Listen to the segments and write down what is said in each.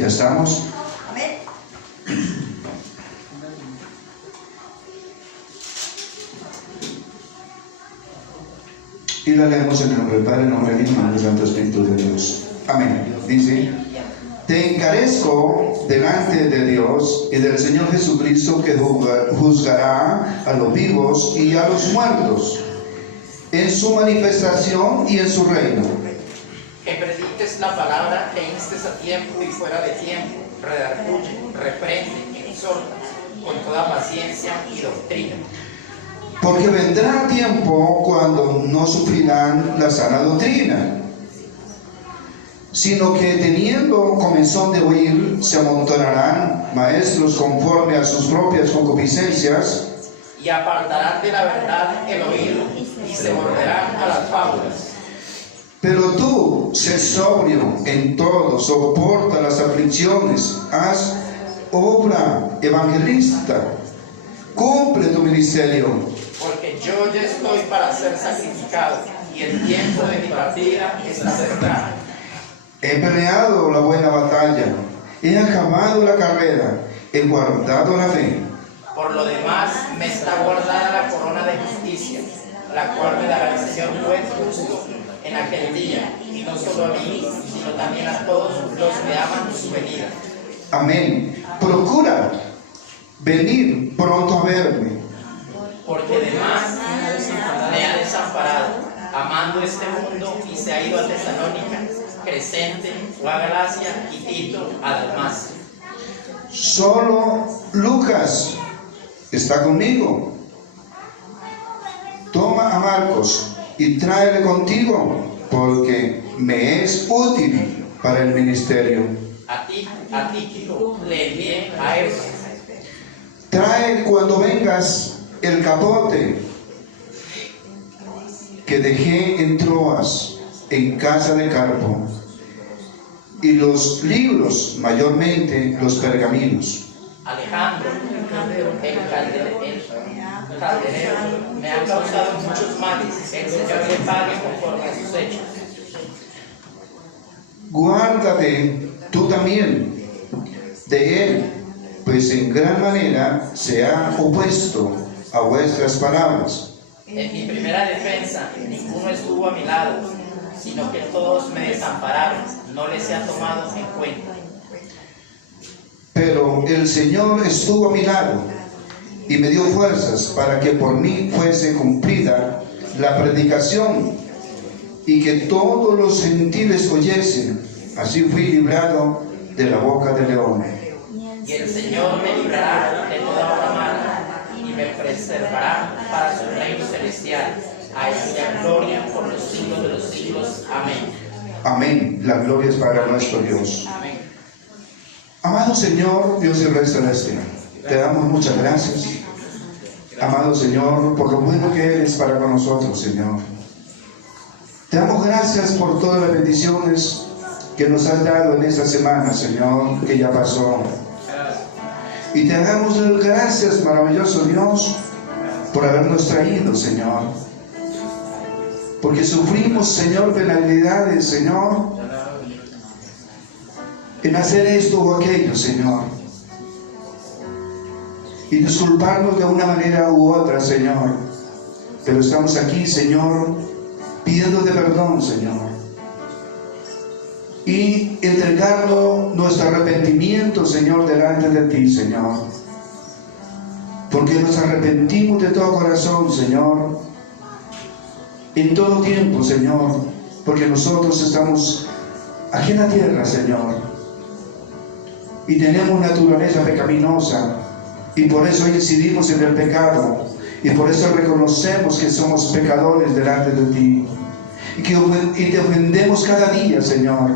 ¿Ya estamos? Amén. Y la leemos en el nombre del Padre, en el nombre del Hijo, en el nombre del Santo Espíritu de Dios. Amén. Dice: te encarezco delante de Dios y del Señor Jesucristo, que juzgará a los vivos y a los muertos en su manifestación y en su reino. Que prediques la palabra, que instes a tiempo y fuera de tiempo, redarguye, reprende, exhorta, con toda paciencia y doctrina. Porque vendrá tiempo cuando no sufrirán la sana doctrina, sino que teniendo comezón de oír, se amontonarán maestros conforme a sus propias concupiscencias, Y apartarán de la verdad el oído, y se volverán a las fábulas. Pero tú, sé sobrio en todo, soporta las aflicciones, haz obra evangelista, cumple tu ministerio. Porque yo ya estoy para ser sacrificado, y el tiempo de mi partida está cercano. He peleado la buena batalla, he acabado la carrera, he guardado la fe. Por lo demás, me está guardada la corona de justicia, la cual me dará el Señor juez justo en aquel día, y no solo a mí, sino también a todos los que aman su venida. Amén. Procura venir pronto a verme, Porque además me ha desamparado, amando este mundo, y se ha ido a Tesalónica, Crescente, a Galacia, y Tito a Dalmacia. solo Lucas está conmigo. Toma a Marcos y tráele contigo, porque me es útil para el ministerio. A Tíquico le envié a Éfeso. Trae cuando vengas el capote que dejé en Troas, en casa de Carpo, y los libros, mayormente los pergaminos. Alejandro, el calderero, me ha causado muchos males. El Señor le pague conforme a sus hechos. Guárdate tú también de él, pues en gran manera se ha opuesto a vuestras palabras. En mi primera defensa, ninguno estuvo a mi lado, sino que todos me desampararon, no les he tomado en cuenta. Pero el Señor estuvo a mi lado y me dio fuerzas para que por mí fuese cumplida la predicación y que todos los gentiles oyesen. Así fui librado de la boca del león. Y el Señor me librará de toda obra mala y me preservará para su reino celestial. A Él sea gloria por los siglos de los siglos. Amén. Amén. La gloria es para nuestro Dios. Amén. Amado Señor, Dios y Rey Celestial, te damos muchas gracias. Amado Señor, por lo bueno que eres para con nosotros, Señor. Te damos gracias por todas las bendiciones que nos has dado en esta semana, Señor, que ya pasó. Y te damos gracias, maravilloso Dios, por habernos traído, Señor. Porque sufrimos, Señor, penalidades, Señor, en hacer esto o aquello, Señor. Y disculparnos de una manera u otra, Señor. Pero estamos aquí, Señor, pidiéndote perdón, Señor. Y entregando nuestro arrepentimiento, Señor, delante de ti, Señor. Porque nos arrepentimos de todo corazón, Señor. En todo tiempo, Señor. Porque nosotros estamos aquí en la tierra, Señor. Y tenemos naturaleza pecaminosa. Y por eso incidimos en el pecado. Y por eso reconocemos que somos pecadores delante de ti. Y te ofendemos cada día, Señor.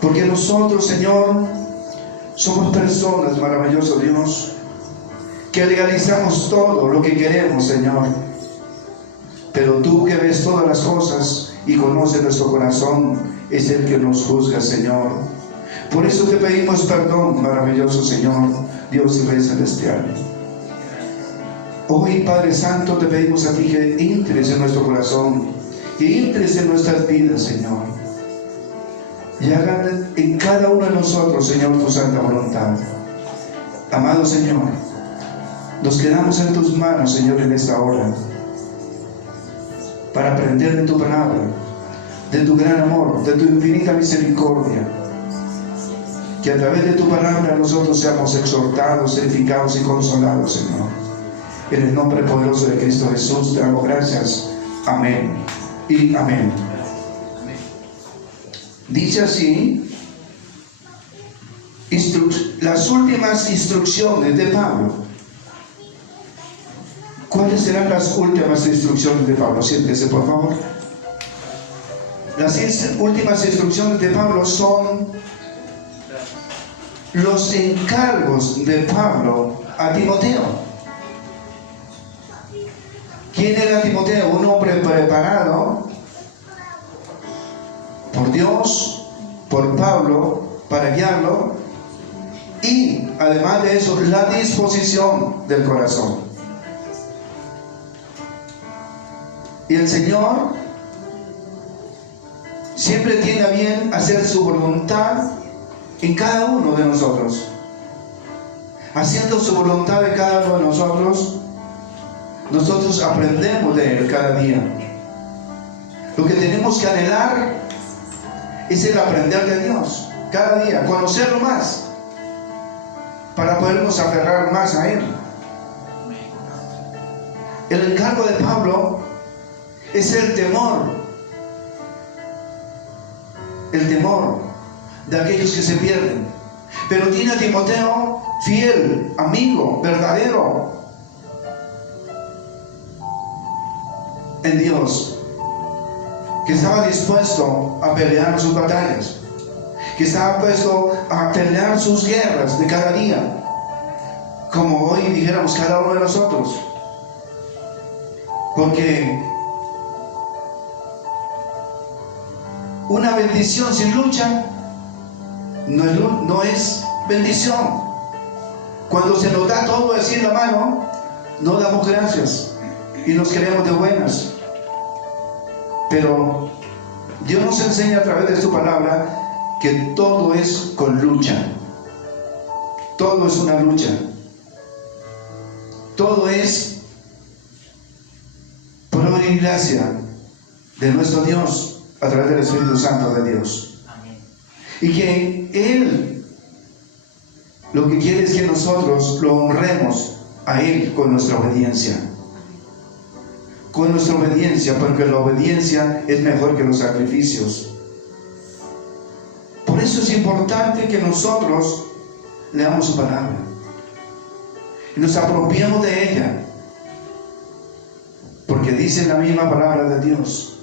Porque nosotros, Señor, somos personas, maravilloso Dios, que legalizamos todo lo que queremos, Señor. Pero tú que ves todas las cosas y conoces nuestro corazón, es el que nos juzga, Señor. Por eso te pedimos perdón, maravilloso Señor, Dios y Rey Celestial. Hoy, Padre Santo, te pedimos a ti que entres en nuestro corazón, que entres en nuestras vidas, Señor. y hagan en cada uno de nosotros, Señor, tu santa voluntad. Amado Señor, nos quedamos en tus manos, Señor, en esta hora, para aprender de tu palabra, de tu gran amor, de tu infinita misericordia. Que a través de tu palabra nosotros seamos exhortados, edificados y consolados, Señor. En el nombre poderoso de Cristo Jesús te damos gracias. Amén y amén. Dice así las últimas instrucciones de Pablo. ¿Cuáles serán las últimas instrucciones de Pablo? Siéntese, por favor. Las últimas instrucciones de Pablo son los encargos de Pablo a Timoteo. ¿Quién era Timoteo? Un hombre preparado por Dios, por Pablo, para guiarlo, y además de eso, la disposición del corazón. Y el Señor siempre tiene a bien hacer su voluntad en cada uno de nosotros. Haciendo su voluntad en cada uno de nosotros, nosotros aprendemos de Él cada día. Lo que tenemos que anhelar es el aprender de Dios cada día, conocerlo más, para podernos aferrar más a Él. El encargo de Pablo es el temor de aquellos que se pierden. Pero tiene a Timoteo fiel, amigo, verdadero en Dios, que estaba dispuesto a pelear sus batallas, que estaba dispuesto a pelear sus guerras de cada día, como hoy dijéramos cada uno de nosotros. Porque una bendición sin lucha no es bendición. Cuando se nos da todo así en la mano, no damos gracias y nos creemos de buenas. Pero Dios nos enseña a través de su palabra que todo es con lucha. Todo es una lucha. Todo es por obra y gracia de nuestro Dios a través del Espíritu Santo de Dios. Amén. Y que Él lo que quiere es que nosotros lo honremos a Él con nuestra obediencia. Con nuestra obediencia, porque la obediencia es mejor que los sacrificios. Por eso es importante que nosotros leamos su palabra y nos apropiemos de ella, porque dice la misma palabra de Dios: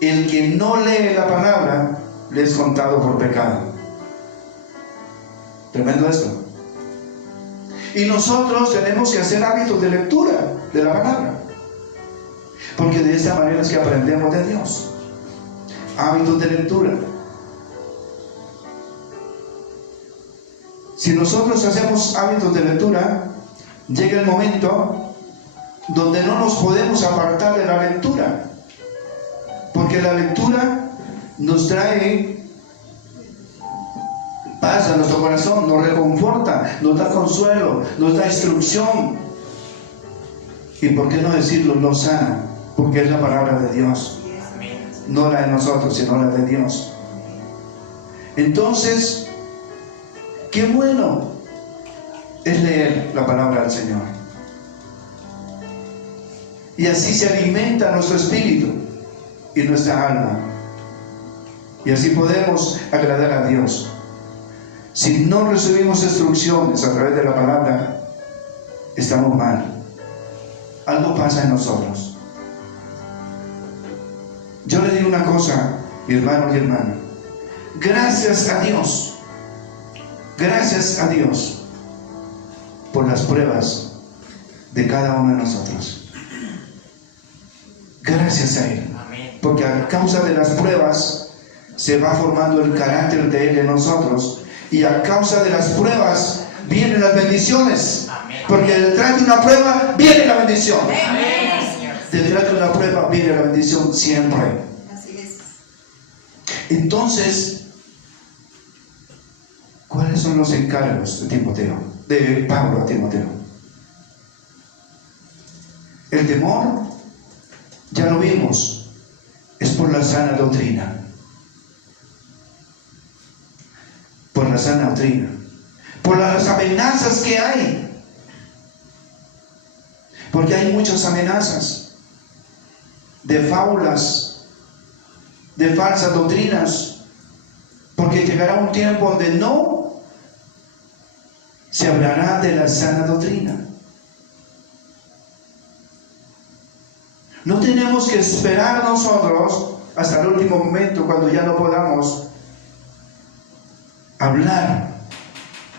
el que no lee la palabra le es contado por pecado. Tremendo esto. Y nosotros tenemos que hacer hábitos de lectura de la palabra, porque de esta manera es que aprendemos de Dios. Hábitos de lectura. Si nosotros hacemos hábitos de lectura, llega el momento donde no nos podemos apartar de la lectura, porque la lectura nos trae paz a nuestro corazón, nos reconforta, nos da consuelo, nos da instrucción, y por qué no decirlo, nos sana, porque es la palabra de Dios, no la de nosotros, sino la de Dios. Entonces, qué bueno es leer la palabra del Señor, y así se alimenta nuestro espíritu y nuestra alma, y así podemos agradar a Dios. Si no recibimos instrucciones a través de la palabra, estamos mal. Algo pasa en nosotros. Yo le digo una cosa, mi hermano y hermana: gracias a Dios por las pruebas de cada uno de nosotros. Gracias a Él, porque a causa de las pruebas se va formando el carácter de Él en nosotros, y a causa de las pruebas vienen las bendiciones. Porque detrás de una prueba viene la bendición. Detrás de una prueba viene la bendición siempre. Entonces, son los encargos de Timoteo, de Pablo a Timoteo. El temor, ya lo vimos, es por la sana doctrina. Por la sana doctrina. Por las amenazas que hay. Porque hay muchas amenazas de fábulas, de falsas doctrinas. Porque llegará un tiempo donde no se hablará de la sana doctrina. No tenemos que esperar nosotros hasta el último momento, cuando ya no podamos hablar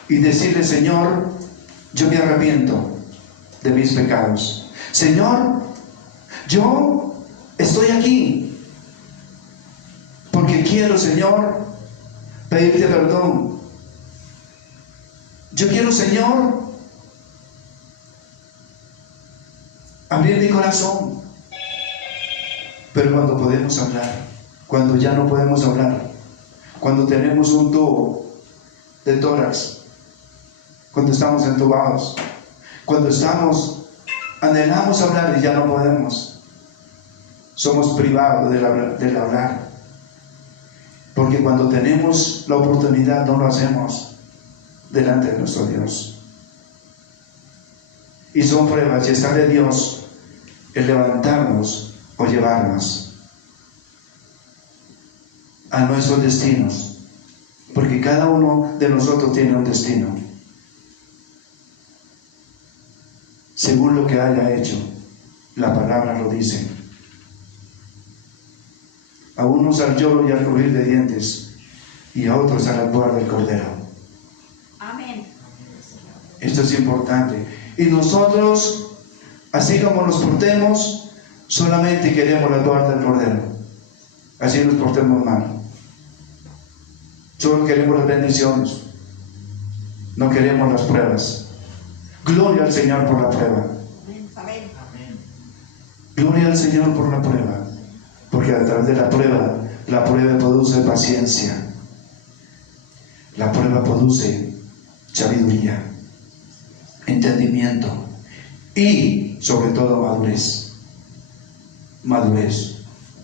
y decirle: Señor, yo me arrepiento de mis pecados. Señor, yo estoy aquí porque quiero, Señor, pedirte perdón. Yo quiero, Señor, abrir mi corazón. Pero cuando podemos hablar, cuando ya no podemos hablar, cuando tenemos un tubo de tórax, cuando estamos entubados, cuando anhelamos hablar y ya no podemos, somos privados del hablar. Porque cuando tenemos la oportunidad no lo hacemos delante de nuestro Dios. Y son pruebas, y está de Dios el levantarnos o llevarnos a nuestros destinos, porque cada uno de nosotros tiene un destino según lo que haya hecho. La palabra lo dice. A unos al lloro y al crujir de dientes, y a otros al albor del cordero. Amén. Esto es importante. Y nosotros, así como nos portemos, solamente queremos la albor del cordero. Así nos portemos mal. Solo queremos las bendiciones. No queremos las pruebas. Gloria al Señor por la prueba. Amén. Gloria al Señor por la prueba. Porque a través de la prueba produce paciencia. La prueba produce sabiduría, entendimiento y sobre todo madurez. Madurez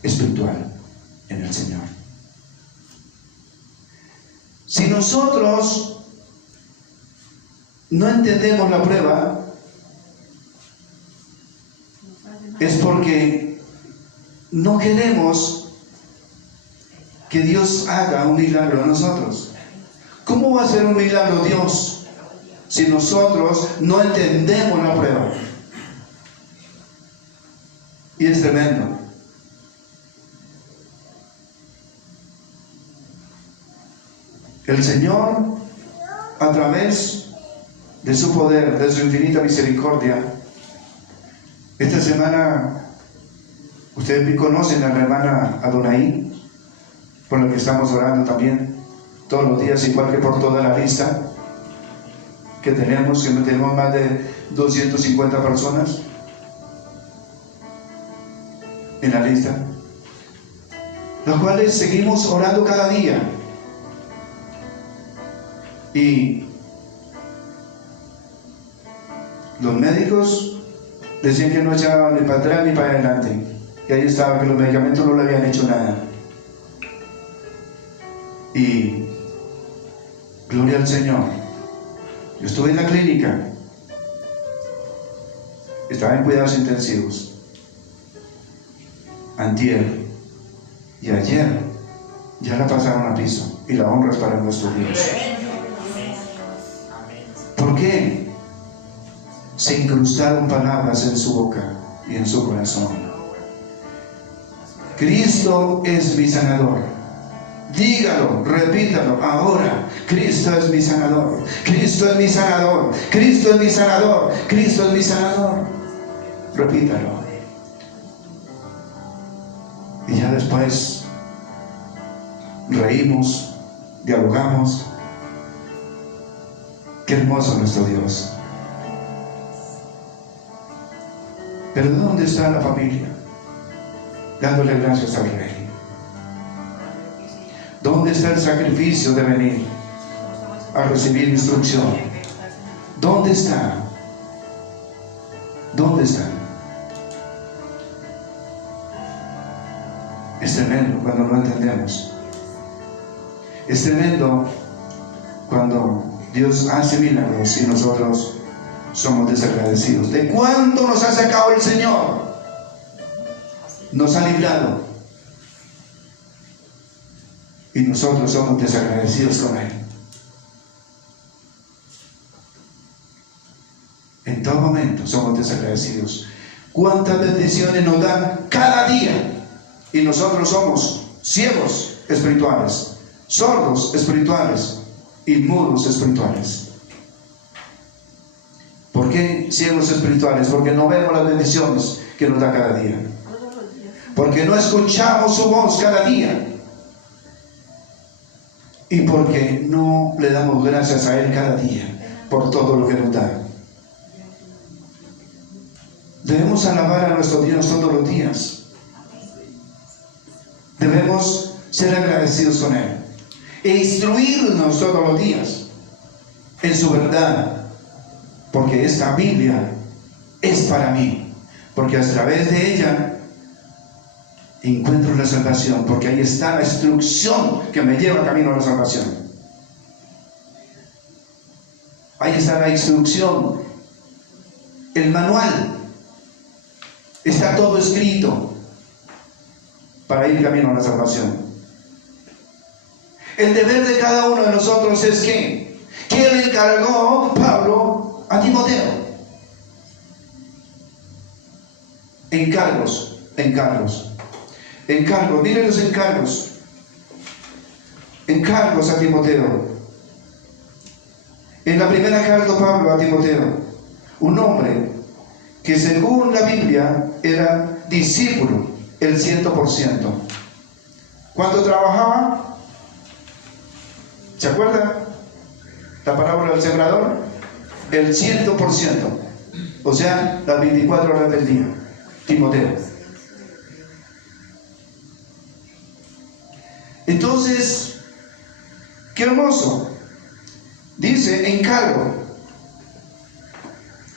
espiritual en el Señor. Si nosotros no entendemos la prueba, es porque no queremos que Dios haga un milagro en nosotros. ¿Cómo va a ser un milagro Dios si nosotros no entendemos la prueba? Y es tremendo. El Señor, a través de su poder, de su infinita misericordia, esta semana, ustedes conocen a la hermana Adonai, por la que estamos orando también todos los días, igual que por toda la lista que tenemos más de 250 personas en la lista, los cuales seguimos orando cada día. Y los médicos decían que no echaban ni para atrás ni para adelante, y ahí estaba, que los medicamentos no le habían hecho nada. Y gloria al Señor. Yo estuve en la clínica, estaba en cuidados intensivos antier, y ayer ya la pasaron a piso, y la honra es para nuestro Dios. ¿Por qué? Se incrustaron palabras en su boca y en su corazón. Cristo es mi sanador. Dígalo, repítalo ahora. Cristo es mi sanador. Cristo es mi sanador. Cristo es mi sanador. Cristo es mi sanador. Repítalo. Y ya después reímos, dialogamos. Qué hermoso nuestro Dios. Pero ¿dónde está la familia? Dándole gracias al Rey. ¿Dónde está el sacrificio de venir a recibir instrucción. ¿Dónde está? ¿Dónde está? Es tremendo cuando no entendemos. Es tremendo cuando Dios hace milagros y nosotros somos desagradecidos. ¿De cuánto nos ha sacado el Señor? Nos ha librado. Y nosotros somos desagradecidos con Él. En todo momento somos desagradecidos. ¿Cuántas bendiciones nos dan cada día? Y nosotros somos ciegos espirituales, sordos espirituales y mudos espirituales. ¿Por qué ciegos espirituales? Porque no vemos las bendiciones que nos da cada día. Porque no escuchamos su voz cada día. Y porque no le damos gracias a Él cada día por todo lo que nos da. Debemos alabar a nuestro Dios todos los días. Debemos ser agradecidos con Él e instruirnos todos los días en su verdad, porque esta Biblia es para mí, porque a través de ella encuentro la salvación, porque ahí está la instrucción que me lleva camino a la salvación. Ahí está la instrucción, el manual, está todo escrito para ir camino a la salvación. El deber de cada uno de nosotros es que le encargó Pablo a Timoteo. Encargos, miren los encargos. Encargos a Timoteo. En la primera carta Pablo a Timoteo, un hombre que según la Biblia era discípulo, el 100%. ¿Cuánto trabajaba? ¿Se acuerdan? La parábola del sembrador. El 100%. O sea, las 24 horas del día. Timoteo. Entonces, qué hermoso. Dice, encargo.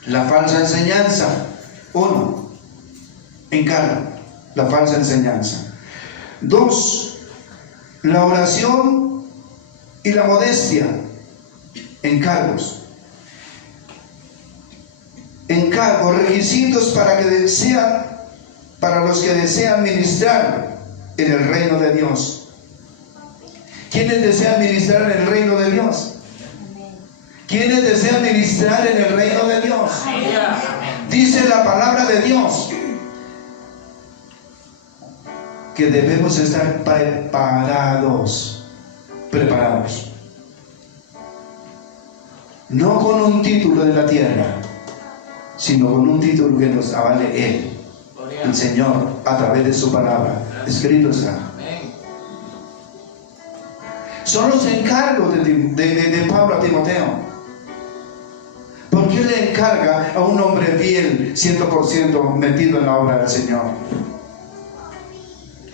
La falsa enseñanza. 1. Encargo. La falsa enseñanza. 2. La oración y la modestia. Encargos. Encargos, requisitos para los que desean ministrar en el reino de Dios. ¿Quiénes desean ministrar en el reino de Dios? ¿Quiénes desean ministrar en el reino de Dios? Dice la palabra de Dios que debemos estar preparados. No con un título de la tierra, sino con un título que nos avale Él, el Señor, a través de su palabra. Escrito está. Son los encargos de Pablo a Timoteo. ¿Por qué le encarga a un hombre fiel, 100% metido en la obra del Señor?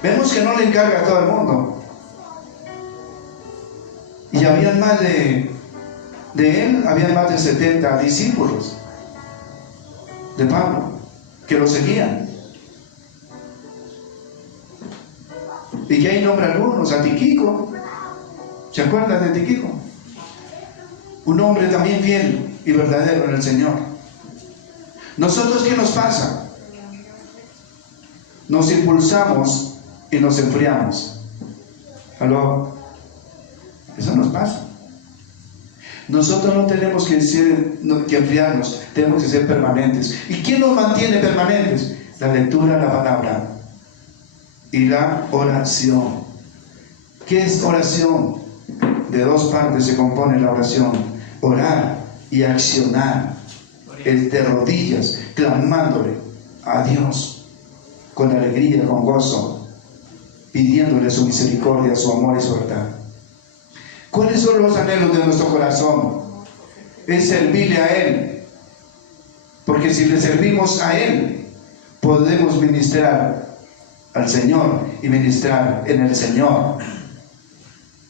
Vemos que no le encarga a todo el mundo. Y habían más de él, habían más de 70 discípulos de Pablo que lo seguían. Y que ahí nombra algunos, a Tíquico. ¿Se acuerdan de Tíquico? Un hombre también fiel y verdadero en el Señor. ¿Nosotros qué nos pasa? Nos impulsamos y nos enfriamos. ¿Aló? Eso nos pasa. Nosotros no tenemos que enfriarnos, tenemos que ser permanentes. ¿Y quién nos mantiene permanentes? La lectura de la palabra y la oración. ¿Qué es oración? De dos partes se compone la oración: orar y accionar. El de rodillas, clamándole a Dios con alegría, con gozo, pidiéndole su misericordia, su amor y su verdad. ¿Cuáles son los anhelos de nuestro corazón? Es servirle a Él, porque si le servimos a Él, podemos ministrar al Señor y ministrar en el Señor.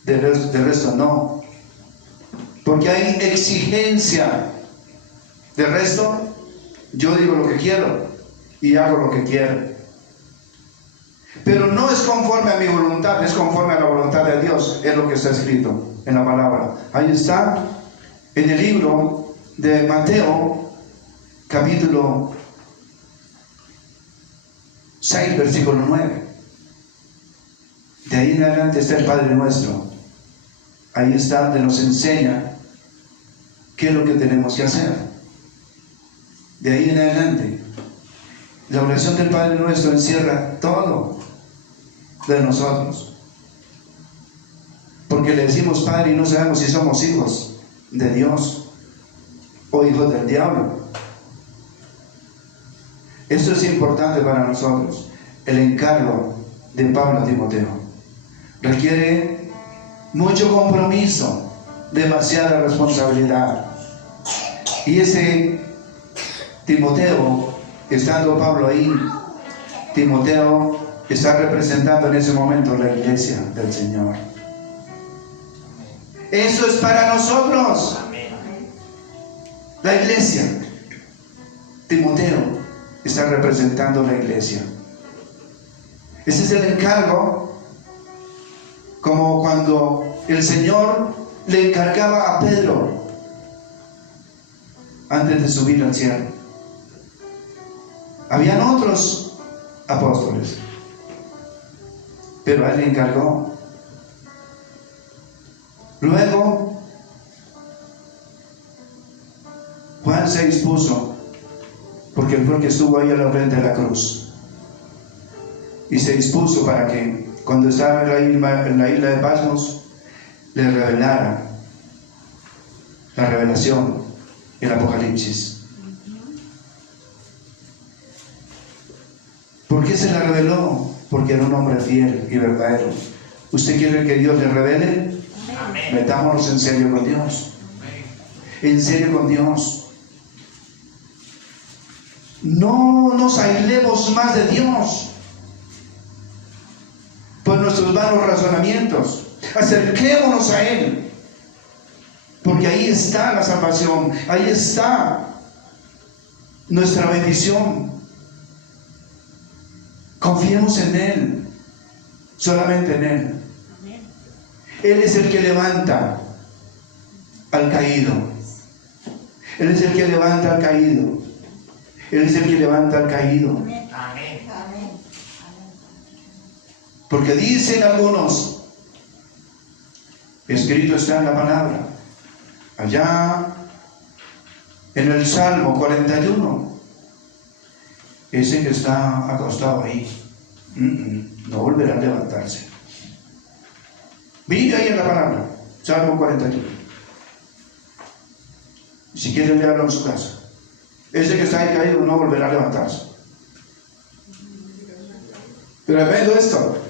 Del resto no. porque hay exigencia. De resto, yo digo lo que quiero y hago lo que quiero. Pero no es conforme a mi voluntad, es conforme a la voluntad de Dios, es lo que está escrito en la palabra. Ahí está, en el libro de Mateo, capítulo 6, versículo 9. De ahí en adelante está el Padre Nuestro. Ahí está donde nos enseña qué es lo que tenemos que hacer. De ahí en adelante, la oración del Padre Nuestro encierra todo de nosotros. Porque le decimos Padre y no sabemos si somos hijos de Dios o hijos del diablo. Esto es importante para nosotros. El encargo de Pablo a Timoteo requiere mucho compromiso, demasiada responsabilidad. Y ese Timoteo, estando Pablo ahí, Timoteo está representando en ese momento la iglesia del Señor. Eso es para nosotros. La iglesia. Timoteo está representando la iglesia. Ese es el encargo, como cuando el Señor le encargaba a Pedro antes de subir al cielo. Habían otros apóstoles, pero a él le encargó. Luego Juan se dispuso, porque él fue el que estuvo ahí a la frente de la cruz, y se dispuso para que cuando estaba en la isla de Patmos le revelara la revelación, el Apocalipsis. ¿Por qué se la reveló? Porque era un hombre fiel y verdadero. ¿Usted quiere que Dios le revele? Amén. Metámonos en serio con Dios. En serio con Dios. No nos aislemos más de Dios por nuestros vanos razonamientos. Acerquémonos a Él, porque ahí está la salvación, ahí está nuestra bendición. Confiemos en Él, solamente en Él. Él es el que levanta al caído. Él es el que levanta al caído. Él es el que levanta al caído. Amén. Porque dicen algunos, escrito está en la palabra, allá en el Salmo 41, ese que está acostado ahí, no volverá a levantarse. Mire ahí en la palabra, Salmo 41. Si quieren leerlo en su casa. Ese que está ahí caído no volverá a levantarse. Tremendo esto.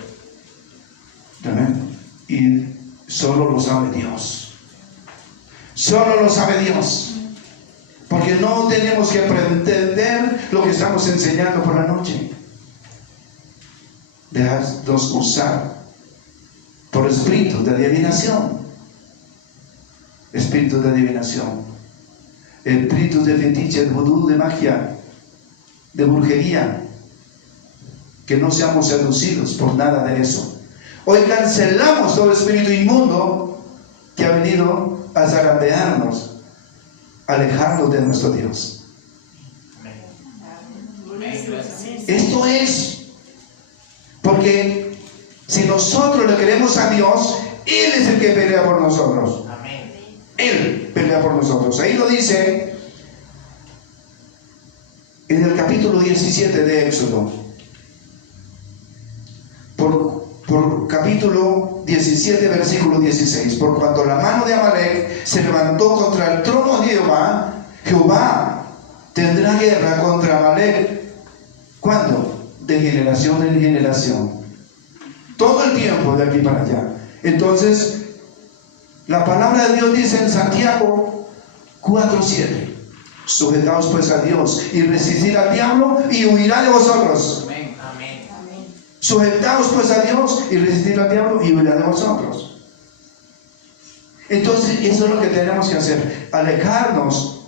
Tremendo. Y solo lo sabe Dios. Solo lo sabe Dios. Porque no tenemos que pretender lo que estamos enseñando por la noche. Dejadnos usar por espíritus de adivinación. Espíritus de adivinación. Espíritus de fetiche, de vudú, de magia, de brujería. Que no seamos seducidos por nada de eso. Hoy cancelamos todo espíritu inmundo que ha venido a zarandearnos, alejarnos de nuestro Dios. Esto es porque si nosotros le queremos a Dios, Él es el que pelea por nosotros. Él pelea por nosotros. Ahí lo dice en el capítulo 17 de Éxodo. Por capítulo 17, versículo 16. Por cuanto la mano de Amalek se levantó contra el trono de Jehová, Jehová tendrá guerra contra Amalek. ¿Cuándo? De generación en generación. Todo el tiempo de aquí para allá. Entonces, la palabra de Dios dice en Santiago 4:7: sujetaos pues a Dios y resistid al diablo y huirá de vosotros. Sujetaos pues a Dios y resistid al diablo y huirá de vosotros. Entonces, eso es lo que tenemos que hacer, alejarnos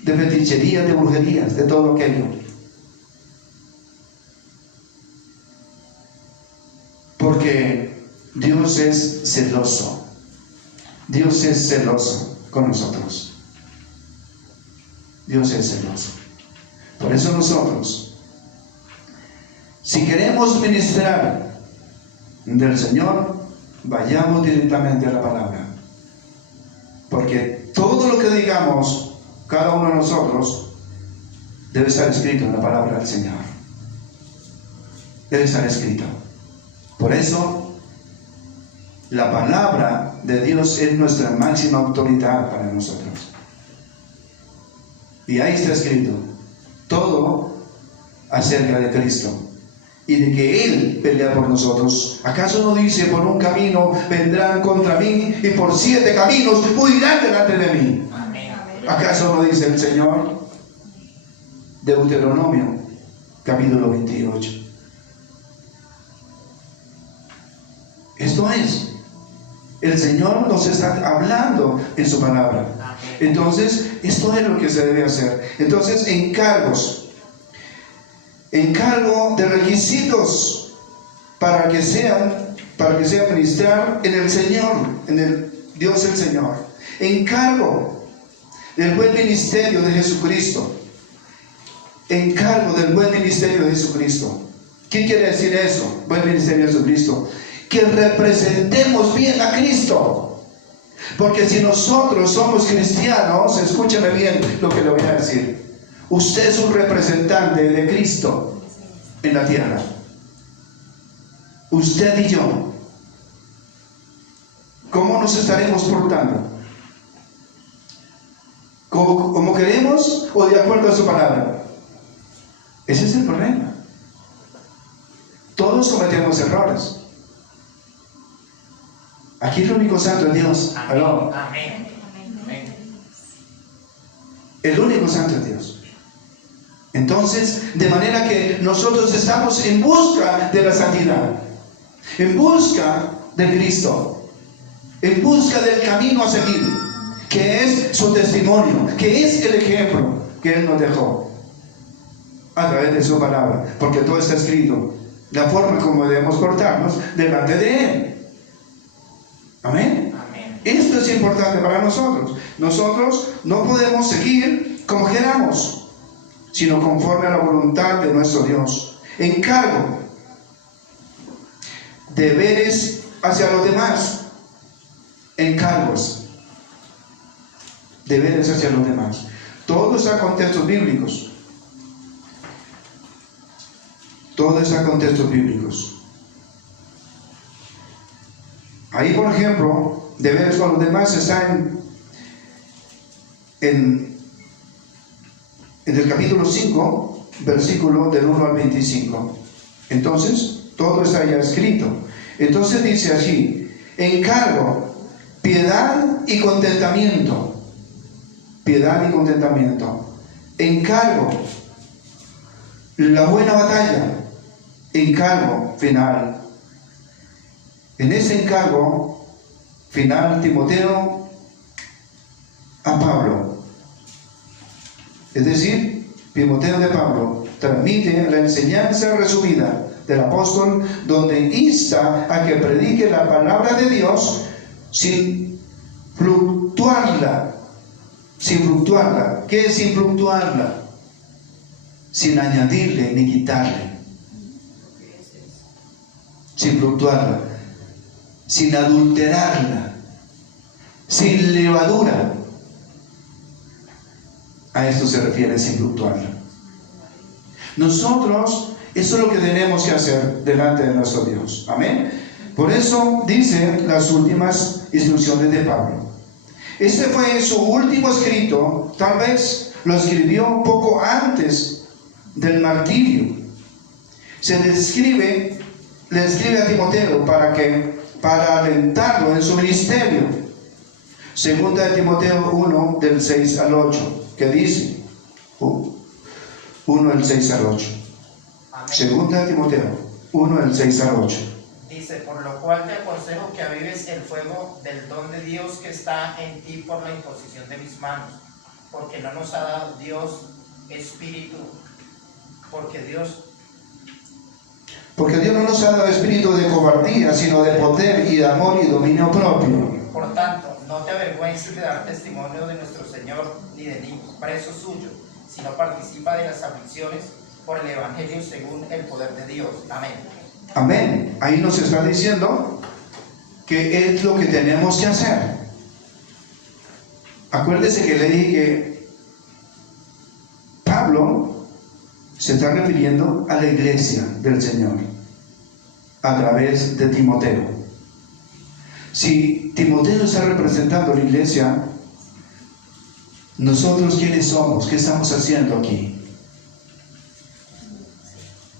de feticherías, de brujerías, de todo aquello. Porque Dios es celoso. Dios es celoso con nosotros. Dios es celoso. Por eso nosotros, si queremos ministrar del Señor, vayamos directamente a la palabra. Porque todo lo que digamos, cada uno de nosotros, debe estar escrito en la palabra del Señor. Debe estar escrito. Por eso, la palabra de Dios es nuestra máxima autoridad para nosotros. Y ahí está escrito todo acerca de Cristo y de que Él pelea por nosotros. ¿Acaso no dice, por un camino vendrán contra mí y por 7 caminos huirán delante de mí? Amén. ¿Acaso no dice el Señor? Deuteronomio, capítulo 28. Esto es, el Señor nos está hablando en su palabra. Entonces, esto es lo que se debe hacer. Entonces, encargo de requisitos para que sea ministrar en el Señor, en el Dios el Señor. Encargo del buen ministerio de Jesucristo. Encargo del buen ministerio de Jesucristo. ¿Qué quiere decir eso? Buen ministerio de Jesucristo. Que representemos bien a Cristo. Porque si nosotros somos cristianos, escúcheme bien lo que le voy a decir. Usted es un representante de Cristo en la tierra. Usted y yo. ¿Cómo nos estaremos portando? ¿Como queremos o de acuerdo a su palabra? Ese es el problema. Todos cometemos errores. Aquí el único santo es Dios. Amén. Amén. Amén. El único santo es Dios. Entonces, de manera que nosotros estamos en busca de la santidad, en busca de Cristo, en busca del camino a seguir, que es su testimonio, que es el ejemplo que Él nos dejó a través de su palabra, porque todo está escrito, la forma como debemos portarnos delante de Él. Amén. Amén. Esto es importante para nosotros. Nosotros no podemos seguir como queramos, sino conforme a la voluntad de nuestro Dios. Encargo, deberes hacia los demás. Encargos, deberes hacia los demás. Todo está con textos bíblicos. Todo está con textos bíblicos. Ahí, por ejemplo, deberes con los demás está en el capítulo 5, versículo del 1 al 25. Entonces, todo está ya escrito. Entonces dice allí, encargo, piedad y contentamiento. Piedad y contentamiento. Encargo, la buena batalla. Encargo final. En ese encargo final, Timoteo a Pablo, es decir, Timoteo de Pablo, transmite la enseñanza resumida del apóstol, donde insta a que predique la palabra de Dios sin fluctuarla. Sin fluctuarla. ¿Qué es sin fluctuarla? Sin añadirle ni quitarle. Sin fluctuarla. Sin adulterarla, sin levadura. A esto se refiere sin fluctuarla. Nosotros, eso es lo que tenemos que hacer delante de nuestro Dios. Amén. Por eso dice las últimas instrucciones de Pablo. Este fue su último escrito, tal vez lo escribió un poco antes del martirio. Le escribe a Timoteo para alentarlo en su ministerio. Segunda de Timoteo 1, del 6 al 8, que dice, 1 del 6 al 8. Amén. Segunda de Timoteo 1, del 6 al 8. Dice, por lo cual te aconsejo que avives el fuego del don de Dios que está en ti por la imposición de mis manos, porque no nos ha dado Dios espíritu, porque Dios no nos ha dado espíritu de cobardía, sino de poder y de amor y dominio propio. Por tanto, no te avergüences de dar testimonio de nuestro Señor, ni de mí, preso suyo, sino participa de las aflicciones por el Evangelio según el poder de Dios. Amén. Amén. Ahí nos está diciendo que es lo que tenemos que hacer. Acuérdese que le dije que Pablo se está refiriendo a la iglesia del Señor a través de Timoteo. Si Timoteo está representando a la iglesia, nosotros ¿quiénes somos? ¿Qué estamos haciendo aquí?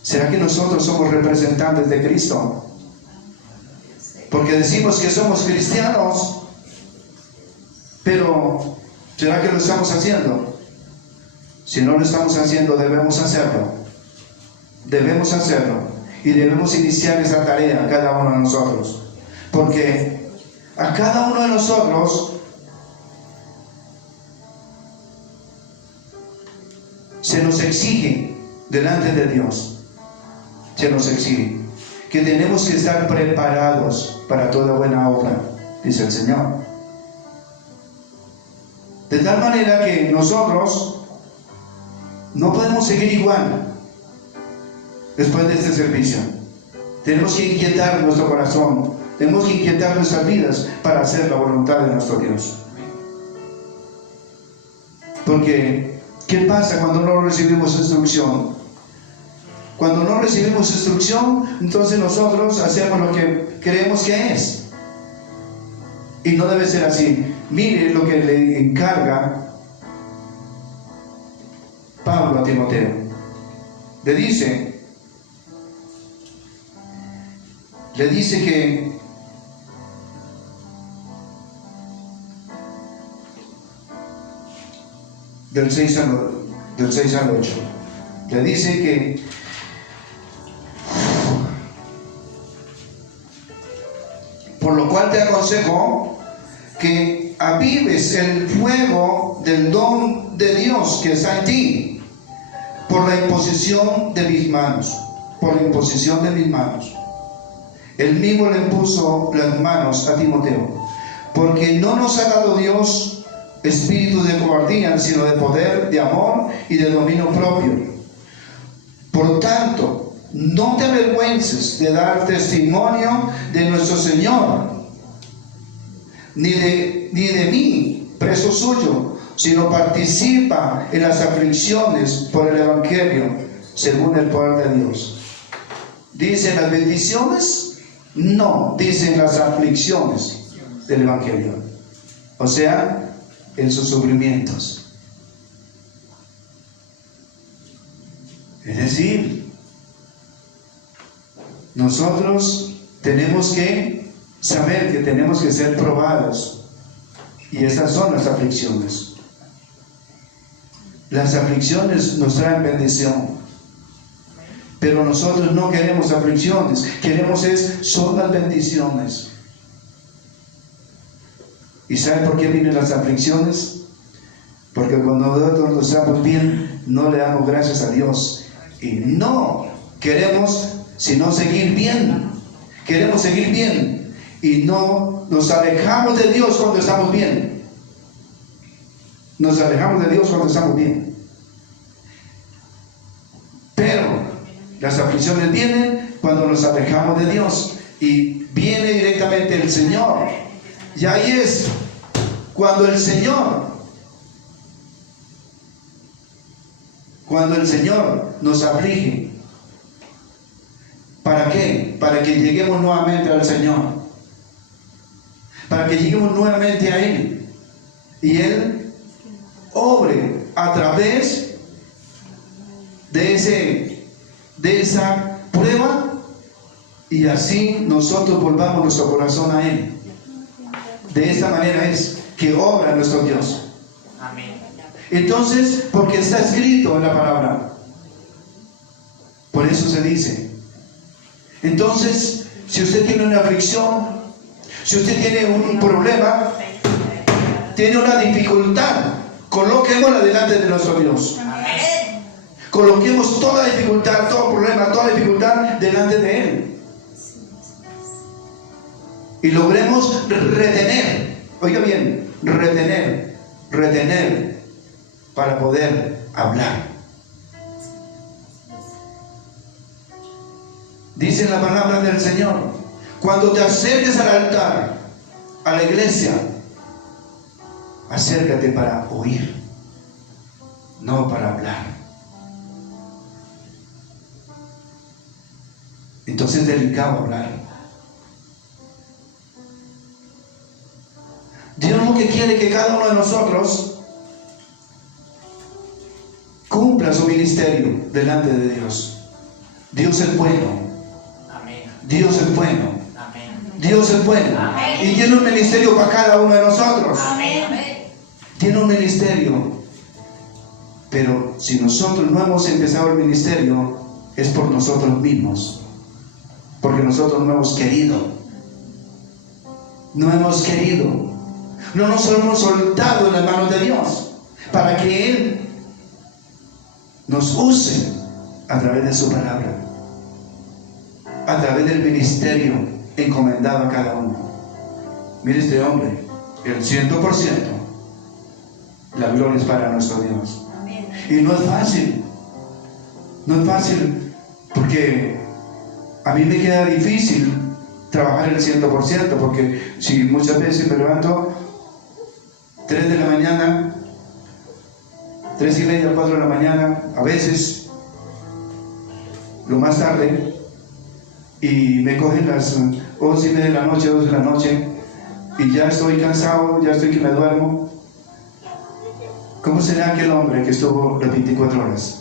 ¿Será que nosotros somos representantes de Cristo? Porque decimos que somos cristianos, pero ¿será que lo estamos haciendo? Si no lo estamos haciendo, debemos hacerlo. Debemos hacerlo. Y debemos iniciar esa tarea cada uno de nosotros. Porque a cada uno de nosotros se nos exige delante de Dios. Se nos exige que tenemos que estar preparados para toda buena obra, dice el Señor. De tal manera que nosotros no podemos seguir igual después de este servicio. Tenemos que inquietar nuestro corazón, tenemos que inquietar nuestras vidas para hacer la voluntad de nuestro Dios. Porque, ¿qué pasa cuando no recibimos instrucción? Cuando no recibimos instrucción, entonces nosotros hacemos lo que creemos que es. Y no debe ser así. Mire lo que le encarga Pablo a Timoteo. Le dice que del 6 al 8 le dice que por lo cual te aconsejo que avives el fuego del don de Dios que está en ti por la imposición de mis manos. Por la imposición de mis manos. Él mismo le impuso las manos a Timoteo, porque no nos ha dado Dios espíritu de cobardía, sino de poder, de amor y de dominio propio. Por tanto, no te avergüences de dar testimonio de nuestro Señor, ni de mí, preso suyo, sino participa en las aflicciones por el Evangelio, según el poder de Dios. ¿Dicen las bendiciones? No, dicen las aflicciones del Evangelio. O sea, en sus sufrimientos. Es decir, nosotros tenemos que saber que tenemos que ser probados. Y esas son las aflicciones. Las aflicciones nos traen bendición. Pero nosotros no queremos aflicciones, son las bendiciones. ¿Y saben por qué vienen las aflicciones? Porque cuando nosotros estamos bien, no le damos gracias a Dios. Y no queremos sino seguir bien. Queremos seguir bien. Y no nos alejamos de Dios cuando estamos bien. Nos alejamos de Dios cuando estamos bien. Pero las aflicciones vienen cuando nos alejamos de Dios. Y viene directamente el Señor. Y ahí es cuando el Señor nos aflige. ¿Para qué? Para que lleguemos nuevamente al Señor. Para que lleguemos nuevamente a Él. Y Él obre a través de esa prueba, y así nosotros volvamos nuestro corazón a Él. De esta manera es que obra nuestro Dios. Amén. Entonces, porque está escrito en la palabra, por eso se dice. Entonces, si usted tiene una aflicción, si usted tiene un problema, tiene una dificultad, coloquémosla delante de nuestro Dios. Amén. Coloquemos toda dificultad, todo problema, toda dificultad delante de Él. Y logremos retener, oiga bien, retener para poder hablar. Dice la palabra del Señor, cuando te acerques al altar, a la iglesia, acércate para oír, no para hablar. Entonces es delicado hablar. Dios lo que quiere es que cada uno de nosotros cumpla su ministerio delante de Dios. Dios es bueno. Dios es bueno. Dios es bueno. Y tiene un ministerio para cada uno de nosotros. Tiene un ministerio. Pero si nosotros no hemos empezado el ministerio, es por nosotros mismos. Porque nosotros no hemos querido. No hemos querido. No nos hemos soltado en las manos de Dios. Para que Él nos use a través de su palabra. A través del ministerio encomendado a cada uno. Mire este hombre, el 100%, la gloria es para nuestro Dios. Y no es fácil, porque a mí me queda difícil trabajar el 100%, porque si muchas veces me levanto 3 de la mañana, 3:30, 4 de la mañana, a veces, lo más tarde, y me cogen las 11:30 de la noche, 12 de la noche, y ya estoy cansado, ya estoy que me duermo. ¿Cómo será aquel hombre que estuvo las 24 horas?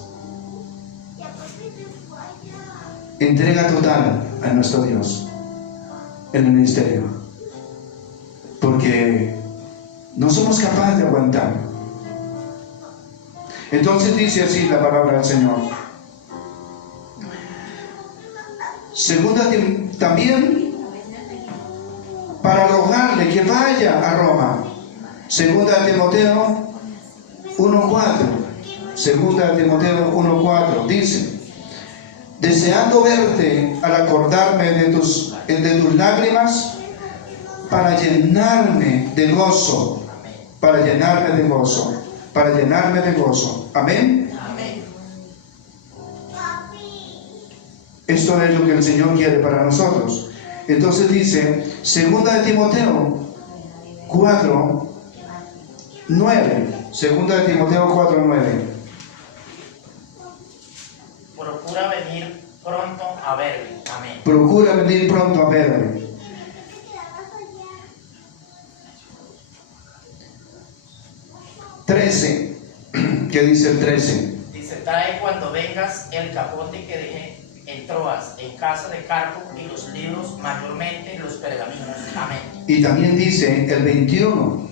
Entrega total a nuestro Dios en el ministerio, porque no somos capaces de aguantar. Entonces dice así la palabra del Señor. Segunda, también para rogarle que vaya a Roma. Segunda Timoteo 1:4. Segunda Timoteo 1:4 dice: deseando verte al acordarme de tus lágrimas, para llenarme de gozo, para llenarme de gozo, para llenarme de gozo. Amén. Esto es lo que el Señor quiere para nosotros. Entonces dice, segunda de Timoteo 4:9. Segunda de Timoteo 4:9. Procura venir pronto a verme. Amén. Procura venir pronto a verme. 13. ¿Qué dice el 13? Dice, trae cuando vengas el capote que dejé en Troas, en casa de Carpo, y los libros, mayormente los pergaminos. Amén. Y también dice el 21.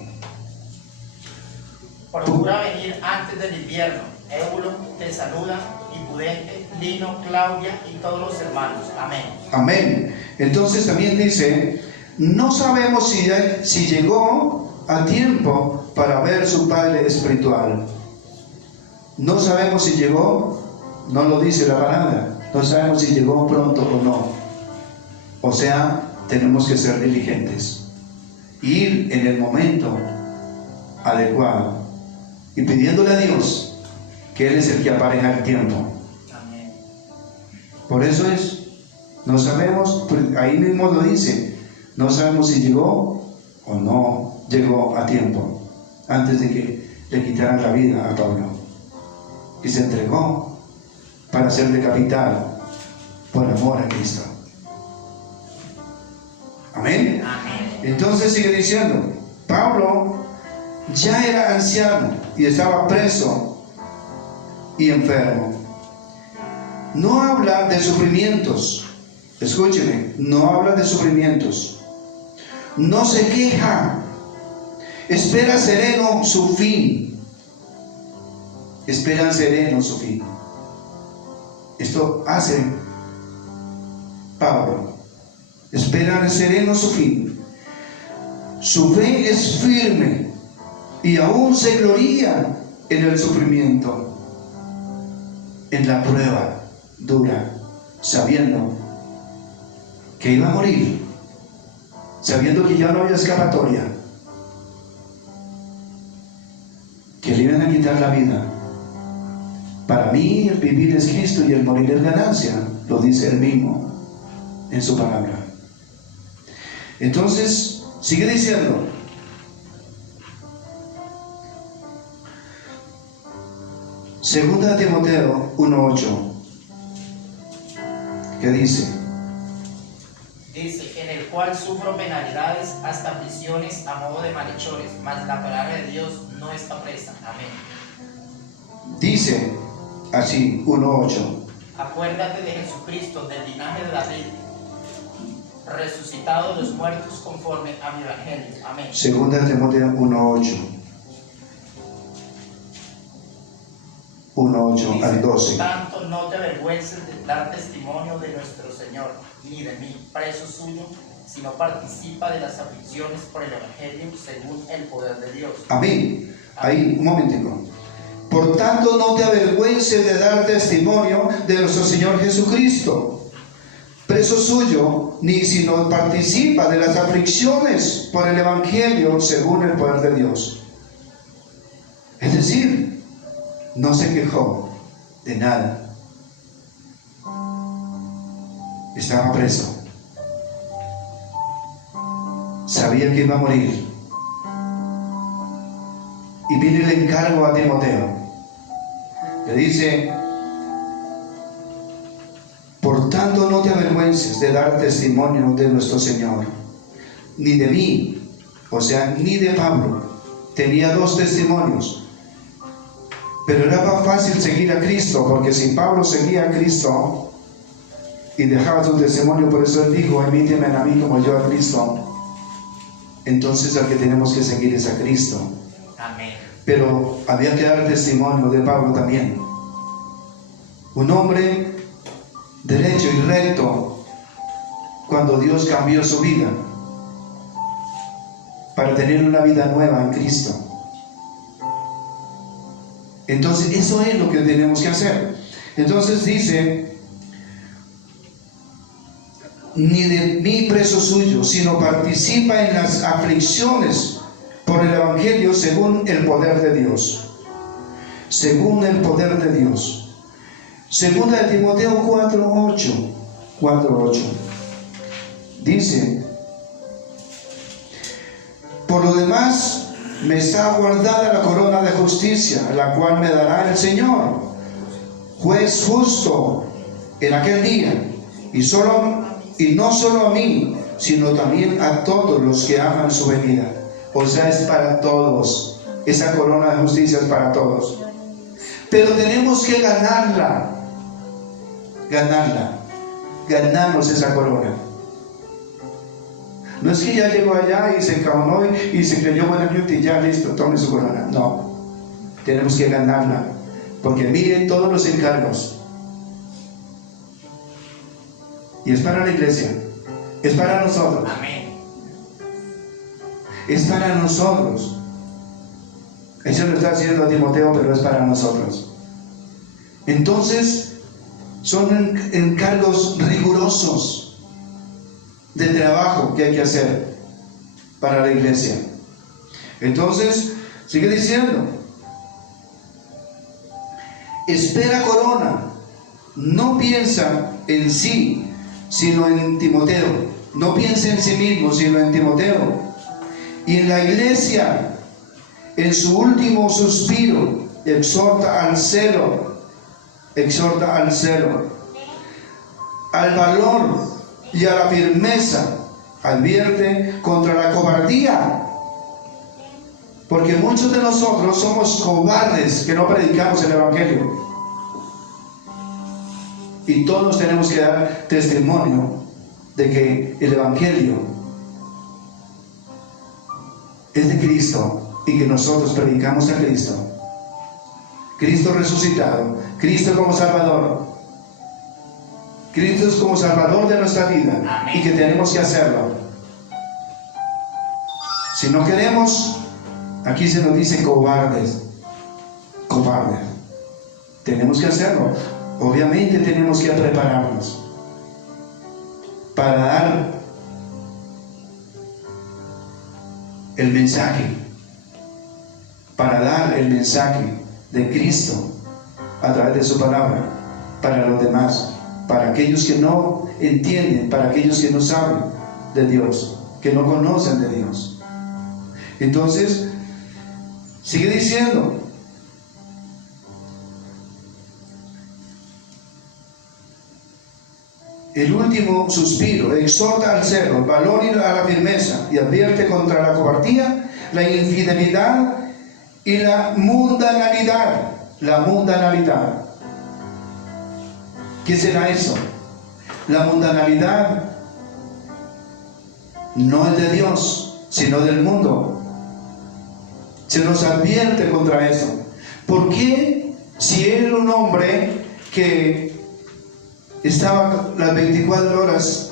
Procura venir antes del invierno. Eulo te saluda, y Pudente, Lino, Claudia y todos los hermanos. Amén. Amén. Entonces también dice, no sabemos si llegó a tiempo para ver su padre espiritual. No sabemos si llegó, no lo dice la palabra. No sabemos si llegó pronto o no. O sea, tenemos que ser diligentes. Ir en el momento adecuado. Y pidiéndole a Dios que Él es el que apareja el tiempo. Amén. Por eso es, no sabemos, ahí mismo lo dice, no sabemos si llegó o no llegó a tiempo, antes de que le quitaran la vida a Pablo. Y se entregó para ser decapitado por amor a Cristo. Amén. Amén. Entonces sigue diciendo, Pablo ya era anciano y estaba preso y enfermo. No habla de sufrimientos. Escúcheme, no habla de sufrimientos. No se queja. Espera sereno su fin. Espera sereno su fin. Esto hace Pablo. espera sereno su fin. Su fe es firme y aún se gloria en el sufrimiento, en la prueba dura, sabiendo que iba a morir, sabiendo que ya no había escapatoria, que le iban a quitar la vida. Para mí el vivir es Cristo y el morir es ganancia, lo dice él mismo en su palabra. Entonces sigue diciendo, segunda de Timoteo 1:8, ¿qué dice? Dice, en el cual sufro penalidades hasta prisiones a modo de malhechores, mas la palabra de Dios no está presa. Amén. Dice así, 1:8, Acuérdate de Jesucristo, del linaje de David, resucitado de los muertos conforme a mi evangelio. Amén. segunda de Timoteo 1:8, 1:8 al 12. Por tanto, no te avergüences de dar testimonio de nuestro Señor, ni de mí, preso suyo, sino participa de las aflicciones por el evangelio según el poder de Dios. Amén. Ahí, un momentico. Por tanto, no te avergüences de dar testimonio de nuestro Señor Jesucristo, preso suyo, ni sino participa de las aflicciones por el evangelio según el poder de Dios. Es decir, no se quejó de nada. Estaba preso. Sabía que iba a morir. Y viene el encargo a Timoteo. Le dice, por tanto no te avergüences de dar testimonio de nuestro Señor, ni de mí, o sea, ni de Pablo. Tenía dos testimonios. Pero era más fácil seguir a Cristo, porque si Pablo seguía a Cristo y dejaba su testimonio, por eso él dijo, imíteme a mí como yo a Cristo. Entonces al que tenemos que seguir es a Cristo. Amén. Pero había que dar testimonio de Pablo también. Un hombre derecho y recto, cuando Dios cambió su vida para tener una vida nueva en Cristo. Entonces eso es lo que tenemos que hacer. Entonces dice, ni de mí preso suyo, sino participa en las aflicciones por el evangelio según el poder de Dios. Según el poder de Dios. Segunda de Timoteo 4:8 dice, por lo demás me está guardada la corona de justicia, la cual me dará el Señor, juez justo, en aquel día, y no solo a mí, sino también a todos los que aman su venida. O sea, es para todos. Esa corona de justicia es para todos. Pero tenemos que ganarla. Ganarnos esa corona. No es que ya llegó allá y se encabonó y se creyó buena beauty y ya listo, tome su corona. No. Tenemos que ganarla. Porque miren todos los encargos. Y es para la iglesia. Es para nosotros. Amén. Es para nosotros. Eso lo está haciendo a Timoteo, pero es para nosotros. Entonces, son encargos rigurosos de trabajo que hay que hacer para la iglesia. Entonces, sigue diciendo, espera corona, no piensa en sí, sino en Timoteo. No piensa en sí mismo, sino en Timoteo. Y en la iglesia, en su último suspiro, exhorta al celo, al valor y a la firmeza. Advierte contra la cobardía, porque muchos de nosotros somos cobardes que no predicamos el evangelio. Y todos tenemos que dar testimonio de que el evangelio es de Cristo y que nosotros predicamos a Cristo. Cristo resucitado, Cristo como Salvador. Cristo es como Salvador de nuestra vida. Amén. Y que tenemos que hacerlo. Si no queremos, aquí se nos dice cobardes. Cobardes. Tenemos que hacerlo. Obviamente tenemos que prepararnos para dar el mensaje, para dar el mensaje de Cristo a través de su palabra para los demás, para aquellos que no entienden, para aquellos que no saben de Dios, que no conocen de Dios. Entonces, sigue diciendo: el último suspiro, exhorta al celo, valor y a la firmeza, y advierte contra la cobardía, la infidelidad y la mundanalidad. La mundanalidad. ¿Qué será eso? La mundanalidad no es de Dios, sino del mundo. Se nos advierte contra eso. ¿Por qué, si él era un hombre que estaba las 24 horas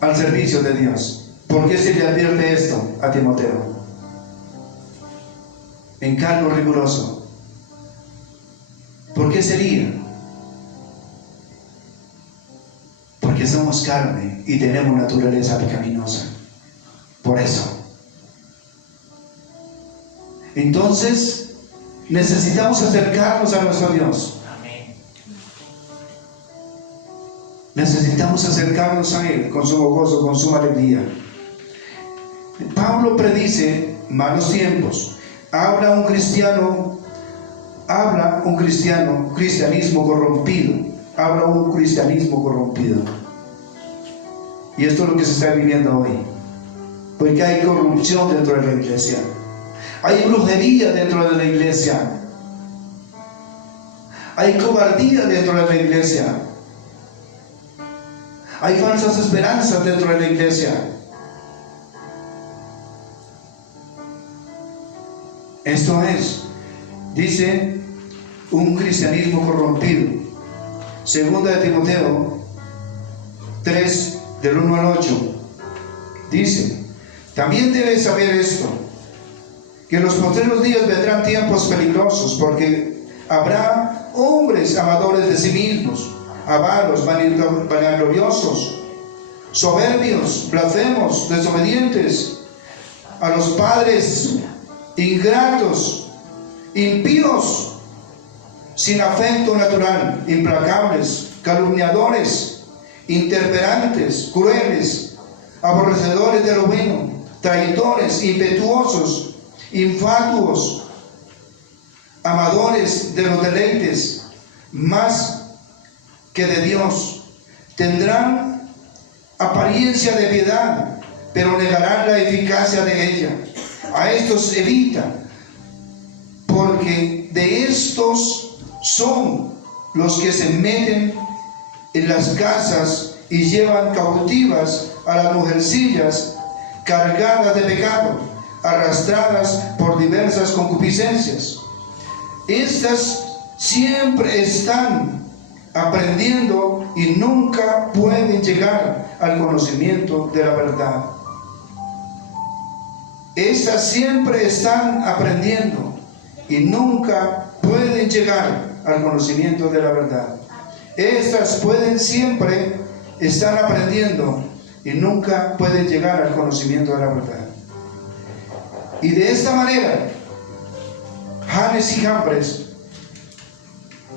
al servicio de Dios, por qué se le advierte esto a Timoteo? Encargo riguroso. ¿Por qué sería? Porque somos carne y tenemos naturaleza pecaminosa. Por eso. Entonces, necesitamos acercarnos a nuestro Dios. Necesitamos acercarnos a Él con suma gozo, con suma alegría. Pablo predice malos tiempos. Habla un cristianismo corrompido. Habla un cristianismo corrompido. Y esto es lo que se está viviendo hoy. Porque hay corrupción dentro de la iglesia. Hay brujería dentro de la iglesia. Hay cobardía dentro de la iglesia. Hay falsas esperanzas dentro de la iglesia. Esto es, dice, un cristianismo corrompido. Segunda de Timoteo 3, del 1 al 8, dice: también debes saber esto, que en los postreros días vendrán tiempos peligrosos, porque habrá hombres amadores de sí mismos, avaros, vanagloriosos, soberbios, blasfemos, desobedientes a los padres, ingratos, impíos, sin afecto natural, implacables, calumniadores, intemperantes, crueles, aborrecedores de lo bueno, traidores, impetuosos, infatuos, amadores de los deleites más que de Dios. Tendrán apariencia de piedad, pero negarán la eficacia de ella. A estos evita, porque de estos son los que se meten en las casas y llevan cautivas a las mujercillas cargadas de pecado, arrastradas por diversas concupiscencias. Estas siempre están aprendiendo y nunca pueden llegar al conocimiento de la verdad. Estas siempre están aprendiendo y nunca pueden llegar al conocimiento de la verdad. Estas pueden siempre estar aprendiendo y nunca pueden llegar al conocimiento de la verdad. Y de esta manera, Janes y Jambres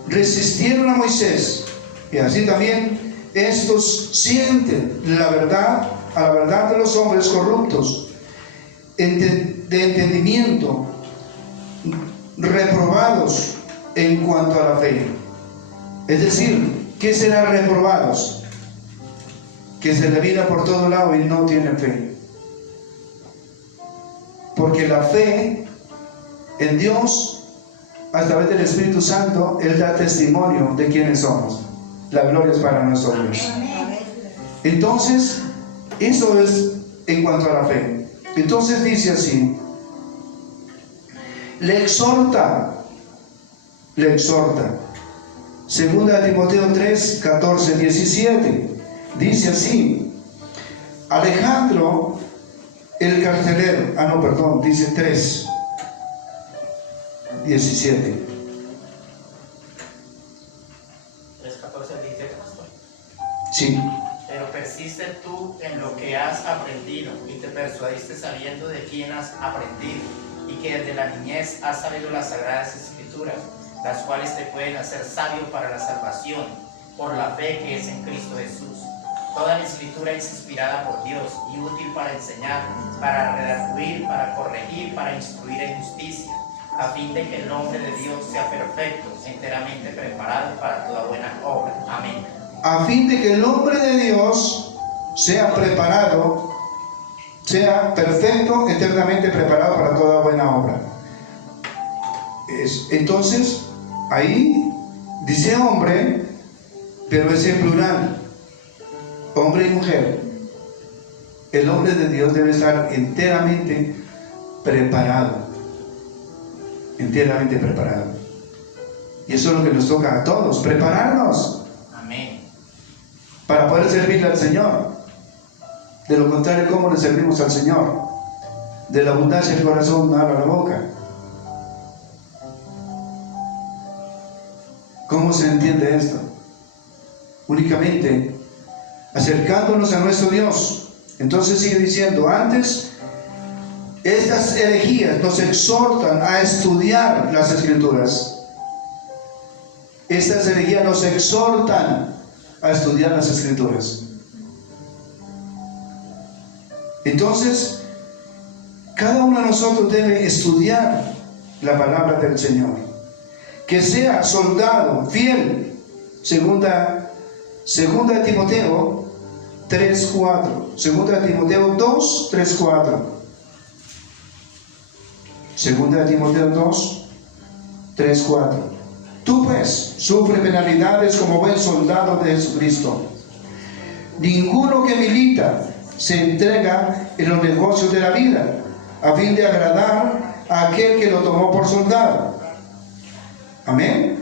resistieron a Moisés, y así también estos sienten la verdad, a la verdad de los hombres corruptos, de entendimiento, reprobados en cuanto a la fe. Es decir, ¿qué serán reprobados? Que se le mira por todo lado y no tienen fe. Porque la fe en Dios, a través del Espíritu Santo, Él da testimonio de quiénes somos. La gloria es para nuestro Dios. Entonces, eso es en cuanto a la fe. Entonces dice así: le exhorta Segunda de Timoteo 3, 14, 17. Dice así: Alejandro el carcelero, dice 3, 17. 3:14 dice, pastor. Sí. Pero persiste tú en lo que has aprendido y te persuadiste sabiendo de quién has aprendido y que desde la niñez has sabido las sagradas escrituras, las cuales te pueden hacer sabio para la salvación por la fe que es en Cristo Jesús. Toda la escritura es inspirada por Dios y útil para enseñar, para redarguir, para corregir, para instruir en justicia, a fin de que el hombre de Dios sea perfecto, enteramente preparado para toda buena obra. Amén. A fin de que el hombre de Dios sea preparado, sea perfecto, eternamente preparado para toda buena obra. Entonces, ahí dice hombre, pero es en plural, hombre y mujer. El hombre de Dios debe estar enteramente preparado, enteramente preparado. Y eso es lo que nos toca a todos, prepararnos. Amén. Para poder servirle al Señor. De lo contrario, ¿cómo le servimos al Señor? De la abundancia del corazón habla la boca. ¿Cómo se entiende esto? Únicamente acercándonos a nuestro Dios. Entonces sigue diciendo, antes estas herejías nos exhortan a estudiar las Escrituras. Estas herejías nos exhortan a estudiar las Escrituras. Entonces, cada uno de nosotros debe estudiar la palabra del Señor. Que sea soldado fiel. Segunda de Timoteo 3:4. Segunda de Timoteo 2, 3:4. Segunda de Timoteo 2, 3:4. Tú pues sufre penalidades como buen soldado de Jesucristo. Ninguno que milita se entrega en los negocios de la vida a fin de agradar a aquel que lo tomó por soldado. Amén.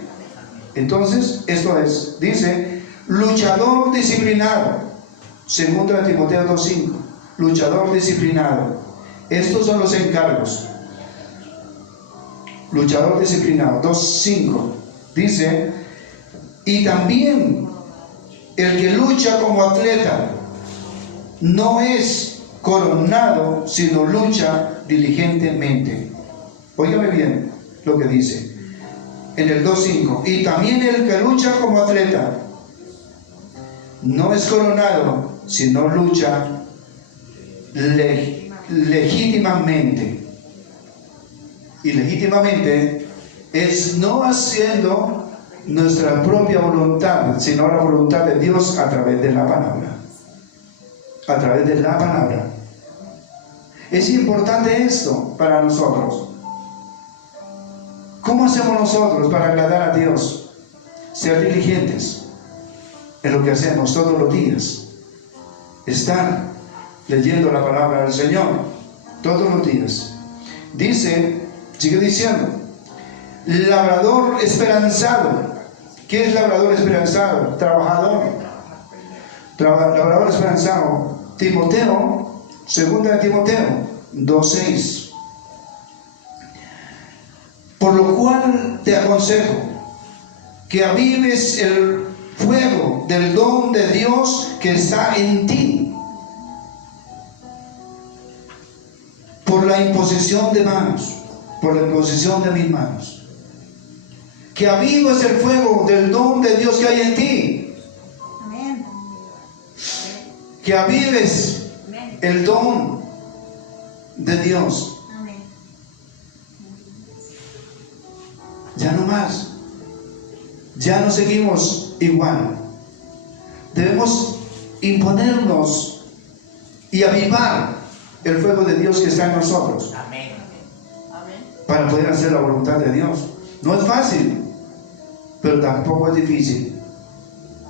Entonces, esto es, dice, luchador disciplinado. Segunda de Timoteo 2:5. Luchador disciplinado. Estos son los encargos. Luchador disciplinado. 2:5. Dice, y también el que lucha como atleta no es coronado, sino lucha diligentemente. Óigame bien lo que dice en el 2:5. Y también el que lucha como atleta no es coronado, sino lucha legítimamente. Y legítimamente es no haciendo nuestra propia voluntad, sino la voluntad de Dios a través de la palabra. A través de la palabra. Es importante esto para nosotros. ¿Cómo hacemos nosotros para agradar a Dios? Ser diligentes en lo que hacemos todos los días. Estar leyendo la palabra del Señor todos los días. Dice, sigue diciendo, labrador esperanzado. ¿Qué es labrador esperanzado? Trabajador. Labrador esperanzado. Timoteo, segunda de Timoteo 2:6. Por lo cual te aconsejo que avives el fuego del don de Dios que está en ti por la imposición de manos, por la imposición de mis manos. Que avives el fuego del don de Dios que hay en ti. Amén. Que avives Amén. el don de Dios. Amén. Ya no más. Ya no seguimos igual. Debemos imponernos y avivar el fuego de Dios que está en nosotros. Amén. Amén. Para poder hacer la voluntad de Dios. No es fácil, pero tampoco es difícil.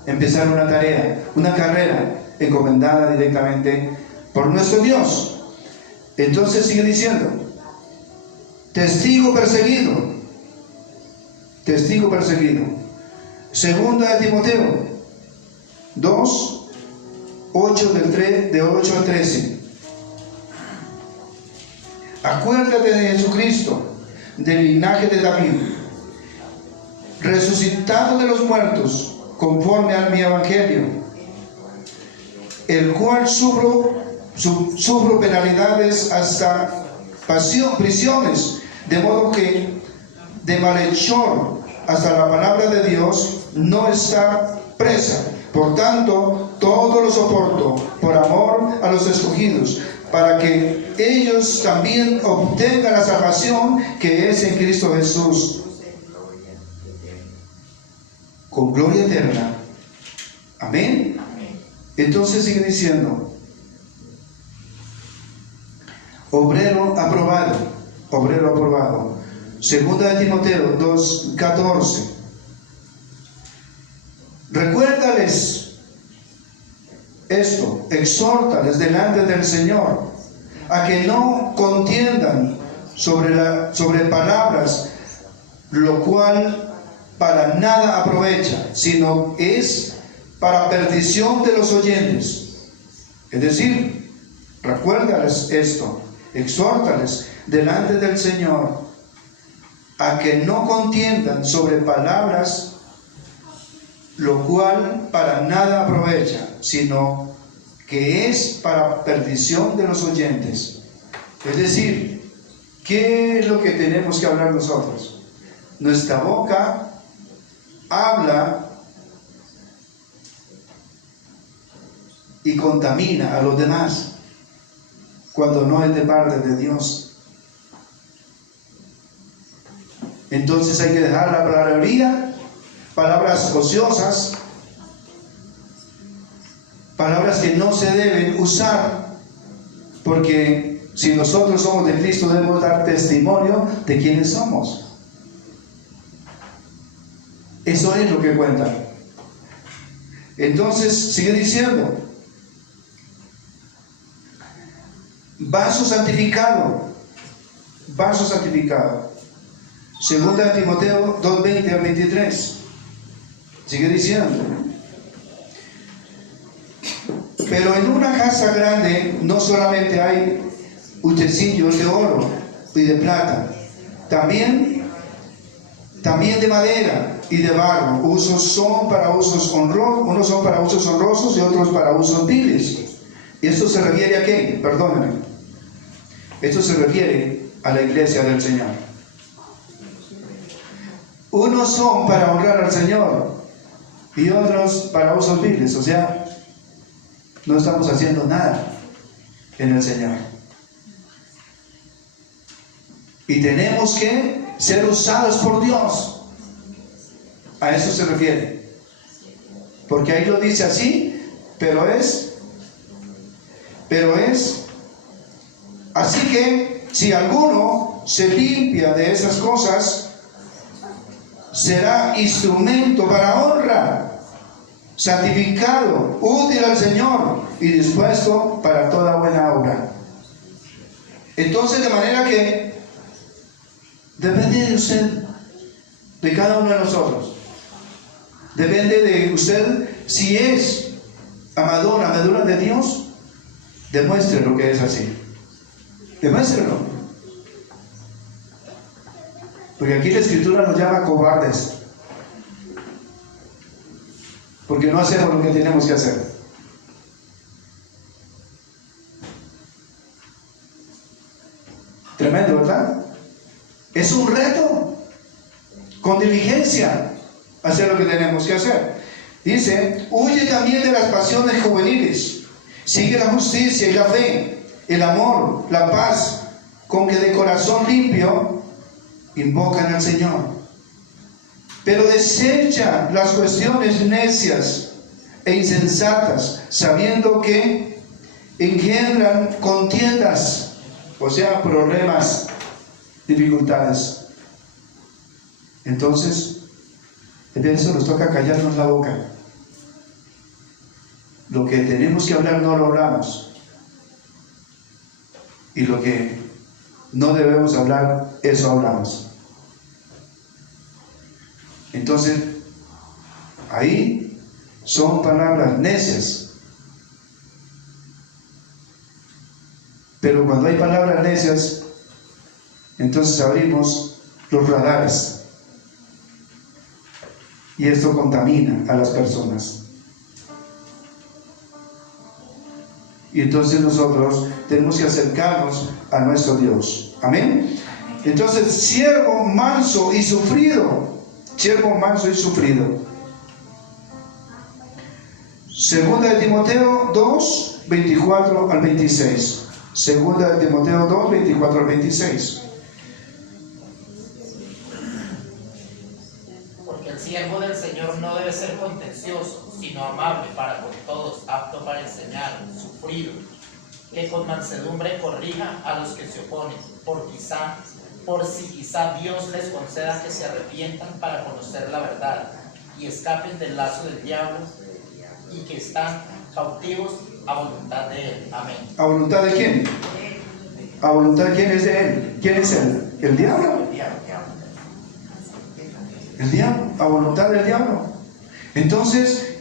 Empezar una tarea, una carrera encomendada directamente por nuestro Dios. Entonces sigue diciendo, testigo perseguido. Testigo perseguido. Segunda de Timoteo 2, 8 de 8 al 13. Acuérdate de Jesucristo, del linaje de David, resucitado de los muertos, conforme a mi evangelio, el cual sufro penalidades hasta prisiones, de modo que de malhechor hasta la palabra de Dios no está presa. Por tanto, todo lo soporto por amor a los escogidos, para que ellos también obtengan la salvación que es en Cristo Jesús, con gloria eterna. Amén. Entonces sigue diciendo, obrero aprobado. Segunda de Timoteo 2:14. Recuérdales esto, exhórtales delante del Señor a que no contiendan sobre palabras, lo cual para nada aprovecha, sino es para perdición de los oyentes. Es decir, recuérdales esto, exhórtales delante del Señor a que no contiendan sobre palabras, lo cual para nada aprovecha, sino que es para perdición de los oyentes. Es decir, ¿qué es lo que tenemos que hablar nosotros? Nuestra boca habla y contamina a los demás cuando no es de parte de Dios. Entonces hay que dejar la palabrería, palabras ociosas, palabras que no se deben usar, porque si nosotros somos de Cristo debemos dar testimonio de quiénes somos. Eso es lo que cuenta. Entonces sigue diciendo, vaso santificado. Segunda de Timoteo 2:20 al 23. Sigue diciendo, pero en una casa grande no solamente hay utensilios de oro y de plata, también de madera y de barro. Unos son para usos honrosos y otros para usos viles. ¿Esto se refiere a qué? Perdónenme. Esto se refiere a la iglesia del Señor. Unos son para honrar al Señor y otros para usos viles. O sea, no estamos haciendo nada en el Señor. Y tenemos que ser usados por Dios. A eso se refiere. Porque ahí lo dice así, pero es así que si alguno se limpia de esas cosas, será instrumento para honra, santificado, útil al Señor y dispuesto para toda buena obra. Entonces, de manera que depende de usted, de cada uno de nosotros. Depende de usted si es amadora de Dios. Demuestre lo que es así. Demuéstrelo. Porque aquí la Escritura nos llama cobardes. Porque no hacemos lo que tenemos que hacer. Tremendo, ¿verdad? Es un reto. Con diligencia hacer lo que tenemos que hacer. Dice, huye también de las pasiones juveniles. Sigue la justicia y la fe, el amor, la paz, con que de corazón limpio invocan al Señor. Pero desecha las cuestiones necias e insensatas, sabiendo que engendran contiendas, o sea, problemas, dificultades. Entonces, en eso nos toca callarnos la boca. Lo que tenemos que hablar no lo hablamos. Y lo que no debemos hablar, eso hablamos. Entonces, Ahí son palabras necias. Pero cuando hay palabras necias, entonces abrimos los radares. Y esto contamina a las personas. Y entonces nosotros tenemos que acercarnos a nuestro Dios. Amén. Entonces, siervo manso y sufrido. Siervo manso y sufrido. Segunda de Timoteo 2, 24 al 26. Segunda de Timoteo 2, 24 al 26. Porque el siervo del Señor no debe ser contencioso, sino amable para con todos, apto para enseñar, sufrido, que con mansedumbre corrija a los que se oponen, por si quizá Dios les conceda que se arrepientan para conocer la verdad y escapen del lazo del diablo y que están cautivos a voluntad de él. Amén. ¿A voluntad de quién? ¿A voluntad de quién es de él? ¿Quién es él? ¿El diablo? El diablo, a voluntad del diablo. Entonces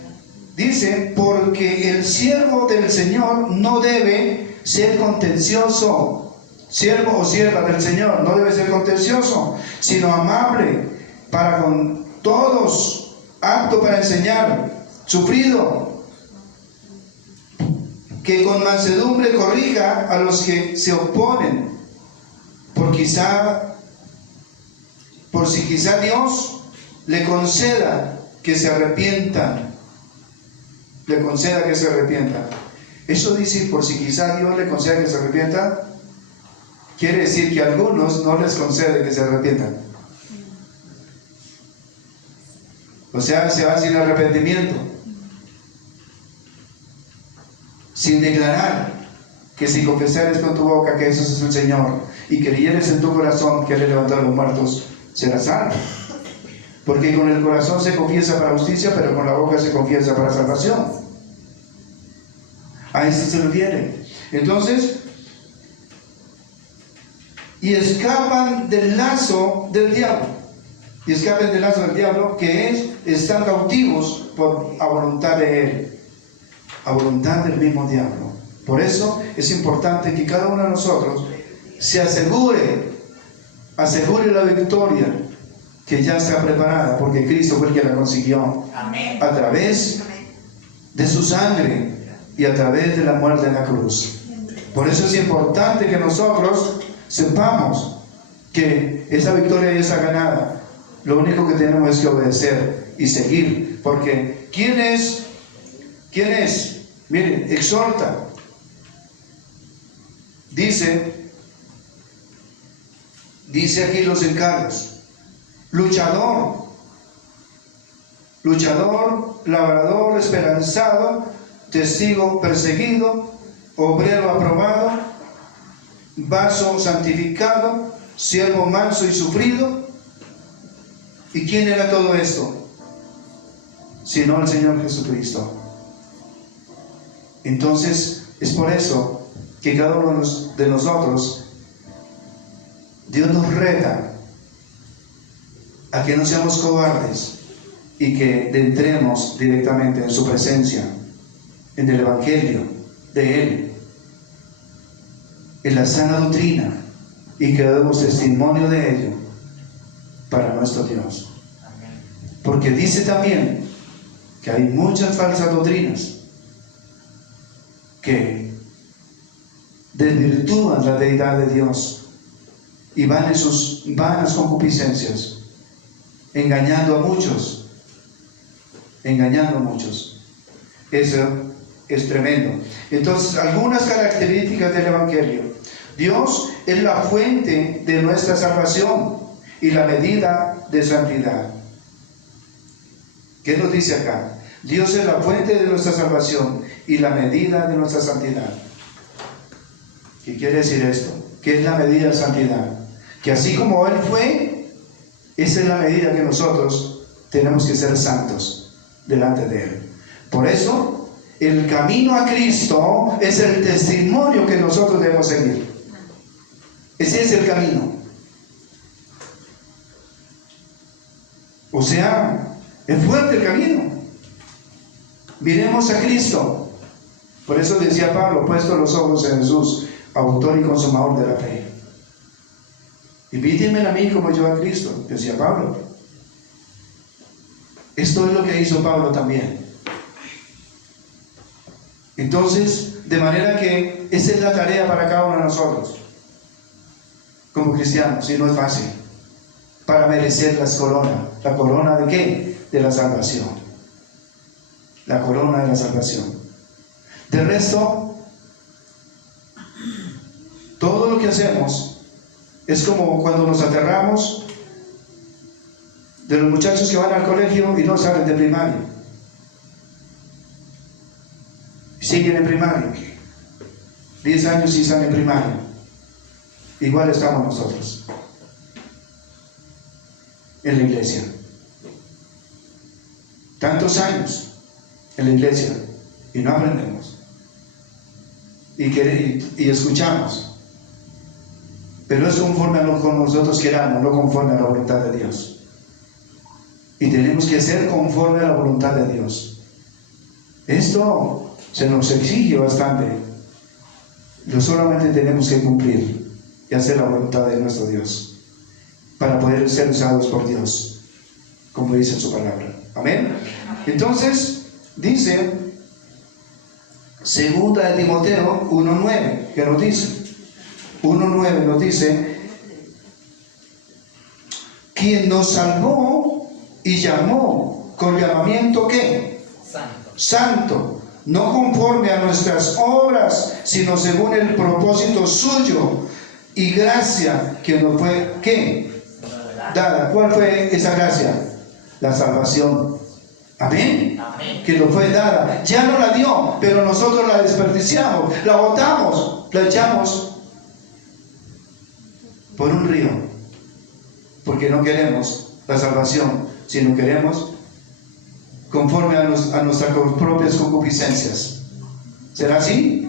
dice, porque el siervo del Señor no debe ser contencioso. Siervo o sierva del Señor no debe ser contencioso, sino amable para con todos, apto para enseñar, sufrido, que con mansedumbre corrija a los que se oponen, por si quizá Dios le conceda que se arrepientan. Le conceda que se arrepientan. Eso dice, por si quizá Dios le conceda que se arrepientan, quiere decir que a algunos no les concede que se arrepientan. O sea, se va sin arrepentimiento, sin declarar que si confesares con tu boca que Jesús es el Señor y creyeres en tu corazón que Él levantó a los muertos, serás salvo. Porque con el corazón se confiesa para justicia, pero con la boca se confiesa para salvación. A eso se refiere. Entonces, y escapan del lazo del diablo. Y escapan del lazo del diablo, que es estar cautivos a voluntad de él, a voluntad del mismo diablo. Por eso es importante que cada uno de nosotros se asegure la victoria que ya está preparada, porque Cristo fue el que la consiguió. Amén. A través de su sangre y a través de la muerte en la cruz. Por eso es importante que nosotros sepamos que esa victoria ya está ganada. Lo único que tenemos es que obedecer y seguir, porque ¿quién es? Miren, exhorta, dice aquí los encargos: luchador, labrador esperanzado, testigo perseguido, obrero aprobado, vaso santificado, siervo manso y sufrido. ¿Y quién era todo esto? Sino el Señor Jesucristo. Entonces, es por eso que cada uno de nosotros, Dios nos reta a que no seamos cobardes y que entremos directamente en su presencia, en el Evangelio de Él, en la sana doctrina, y que demos testimonio de ello para nuestro Dios. Porque dice también que hay muchas falsas doctrinas que desvirtúan la deidad de Dios y van en sus vanas concupiscencias, engañando a muchos. Eso es tremendo. Entonces, algunas características del Evangelio: Dios es la fuente de nuestra salvación y la medida de santidad. ¿Qué nos dice acá? Dios es la fuente de nuestra salvación y la medida de nuestra santidad. ¿Qué quiere decir esto? ¿Qué es la medida de santidad? Que así como Él fue, esa es la medida que nosotros tenemos que ser santos delante de Él. Por eso, el camino a Cristo es el testimonio que nosotros debemos seguir. Ese es el camino. O sea, es fuerte el camino. Miremos a Cristo. Por eso decía Pablo, puesto los ojos en Jesús, autor y consumador de la fe. Invítenme a mí como yo a Cristo, decía Pablo. Esto es lo que hizo Pablo también. Entonces, de manera que esa es la tarea para cada uno de nosotros, como cristianos, y no es fácil, para merecer las coronas. ¿La corona de qué? De la salvación. La corona de la salvación. De resto, todo lo que hacemos es como cuando nos aterramos de los muchachos que van al colegio y no salen de primaria. Siguen en primaria. 10 años y salen en primaria. Igual estamos nosotros en la iglesia. Tantos años en la iglesia y no aprendemos. Y escuchamos. Pero es conforme a lo que nosotros queramos, no conforme a la voluntad de Dios. Y tenemos que ser conforme a la voluntad de Dios. Esto se nos exige bastante. Lo solamente tenemos que cumplir y hacer la voluntad de nuestro Dios para poder ser usados por Dios, como dice su palabra. Amén. Entonces, dice 2 de Timoteo 1:9, que nos dice, 1:9 nos dice, quien nos salvó y llamó con llamamiento ¿qué? Santo, no conforme a nuestras obras, sino según el propósito suyo y gracia que nos fue ¿qué? Dada. ¿Cuál fue esa gracia? La salvación. Amén. Amén. Que nos fue dada. Ya no la dio, pero nosotros la desperdiciamos, la botamos, la echamos por un río, porque no queremos la salvación, sino queremos conforme a nuestras propias concupiscencias. ¿Será así?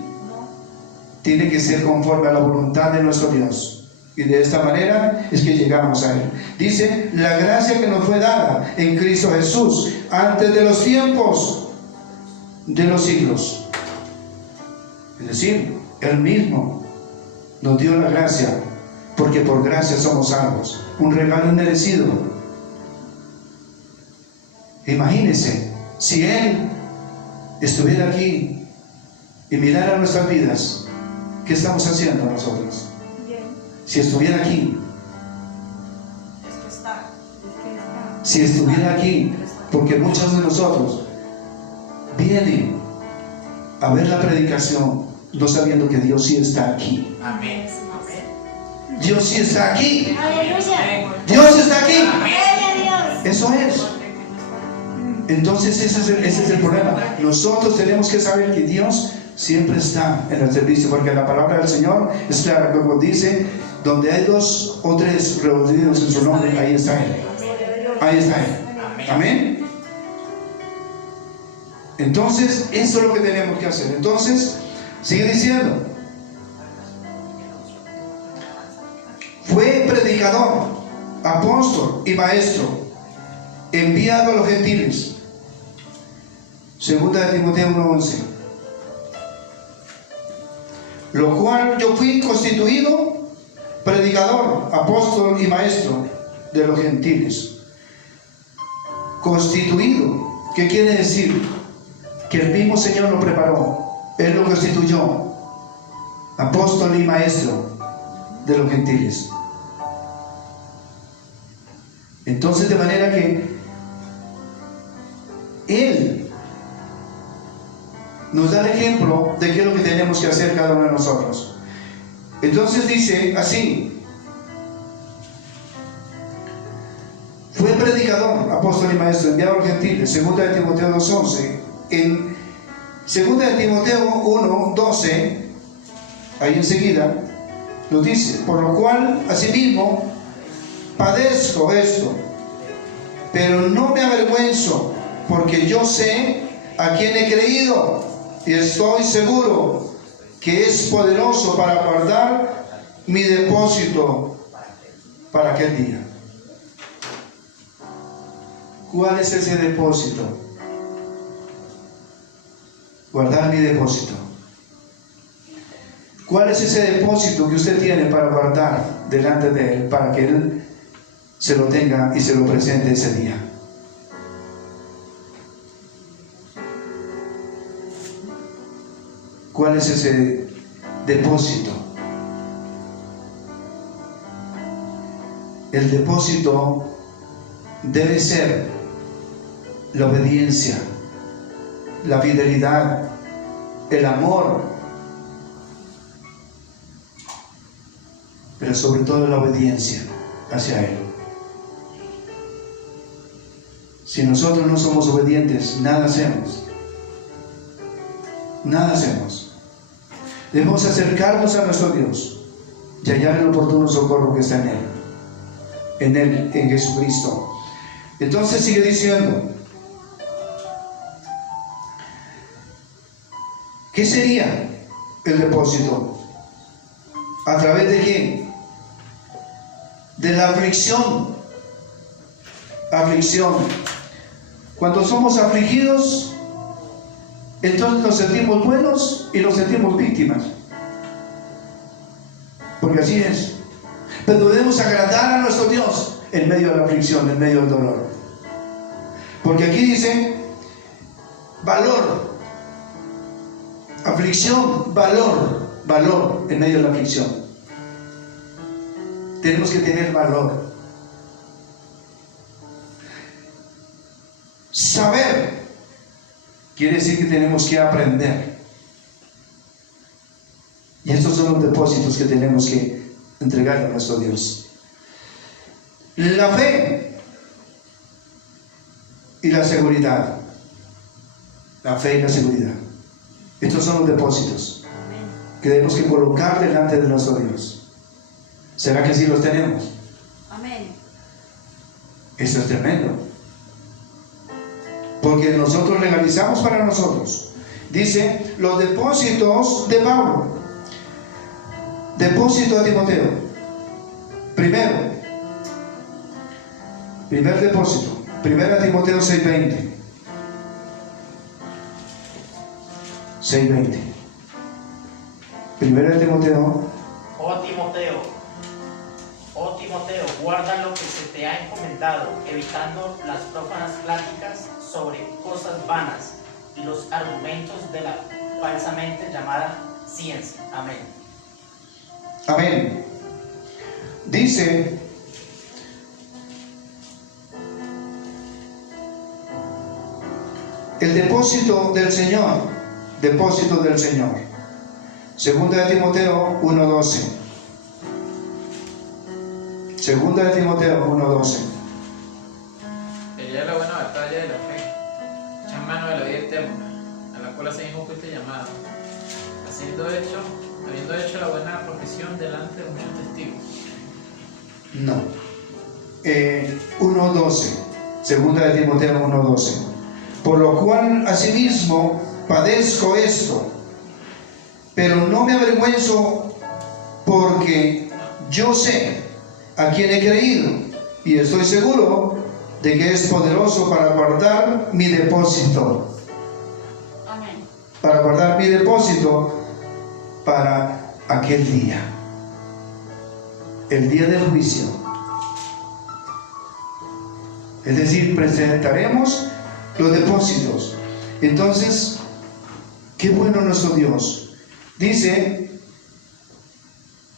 Tiene que ser conforme a la voluntad de nuestro Dios. Y de esta manera es que llegamos a Él. Dice, la gracia que nos fue dada en Cristo Jesús antes de los tiempos de los siglos. Es decir, Él mismo nos dio la gracia, porque por gracia somos salvos. Un regalo inmerecido. Imagínense, si Él estuviera aquí y mirara nuestras vidas, ¿qué estamos haciendo nosotros? Si estuviera aquí, si estuviera aquí, porque muchos de nosotros vienen a ver la predicación no sabiendo que Dios sí está aquí. Amén. Dios sí está aquí. Dios está aquí. Eso es. Entonces ese es el problema. Nosotros tenemos que saber que Dios siempre está en el servicio, porque la palabra del Señor es clara, como dice, donde hay 2 o 3 reunidos en su nombre, ahí está Él. Ahí está Él. Amén. Entonces, eso es lo que tenemos que hacer. Entonces, sigue diciendo, fue predicador, apóstol y maestro, enviado a los gentiles. 2 de Timoteo 1:11. Lo cual yo fui constituido predicador, apóstol y maestro de los gentiles. Constituido, ¿qué quiere decir? Que el mismo Señor lo preparó, Él lo constituyó apóstol y maestro de los gentiles. Entonces, de manera que Él nos da el ejemplo de qué es lo que tenemos que hacer cada uno de nosotros. Entonces dice así, fue predicador, apóstol y maestro, enviado a los gentiles. 2 de Timoteo 2:11. En 2 de Timoteo 1:12, ahí enseguida nos dice, por lo cual asimismo padezco esto, pero no me avergüenzo, porque yo sé a quién he creído y estoy seguro que es poderoso para guardar mi depósito para aquel día. ¿Cuál es ese depósito? Guardar mi depósito. ¿Cuál es ese depósito que usted tiene para guardar delante de Él, para que Él se lo tenga y se lo presente ese día? ¿Cuál es ese depósito? El depósito debe ser la obediencia, la fidelidad, el amor, pero sobre todo la obediencia hacia Él. Si nosotros no somos obedientes, nada hacemos. Nada hacemos. Debemos acercarnos a nuestro Dios y hallar el oportuno socorro que está en Él, en Jesucristo. Entonces sigue diciendo, ¿qué sería el depósito? ¿A través de qué? De la aflicción. Aflicción. Cuando somos afligidos, entonces nos sentimos buenos y nos sentimos víctimas. Porque así es. Pero debemos agradar a nuestro Dios en medio de la aflicción, en medio del dolor. Porque aquí dice valor. Aflicción, valor en medio de la aflicción. Tenemos que tener valor. Saber quiere decir que tenemos que aprender. Y estos son los depósitos que tenemos que entregar a nuestro Dios. La fe y la seguridad. La fe y la seguridad. Estos son los depósitos que tenemos que colocar delante de nuestro Dios. ¿Será que sí los tenemos? Amén. Eso es tremendo. Porque nosotros legalizamos para nosotros. Dice, los depósitos de Pablo. Depósito a Timoteo. Primer depósito. 1 Timoteo 6:20. 6:20. 1 Timoteo. Oh Timoteo, guarda lo que se te ha encomendado, evitando las prófanas pláticas sobre cosas vanas y los argumentos de la falsamente llamada ciencia. Amén. Amén. Dice, el depósito del Señor. Depósito del Señor. Segunda de Timoteo 1:12. Segunda de Timoteo 1:12. Pelea la buena batalla de la fe, echa mano de la vida eterna, a la cual asimismo fuiste llamado, habiendo hecho la buena profesión delante de muchos testigos. No. 1:12. Segunda de Timoteo 1:12. Por lo cual asimismo padezco esto, pero no me avergüenzo, porque yo sé a quién he creído y estoy seguro de que es poderoso para guardar mi depósito. Amén. Para guardar mi depósito para aquel día, el día del juicio. Es decir, presentaremos los depósitos. Entonces, qué bueno nuestro Dios. Dice,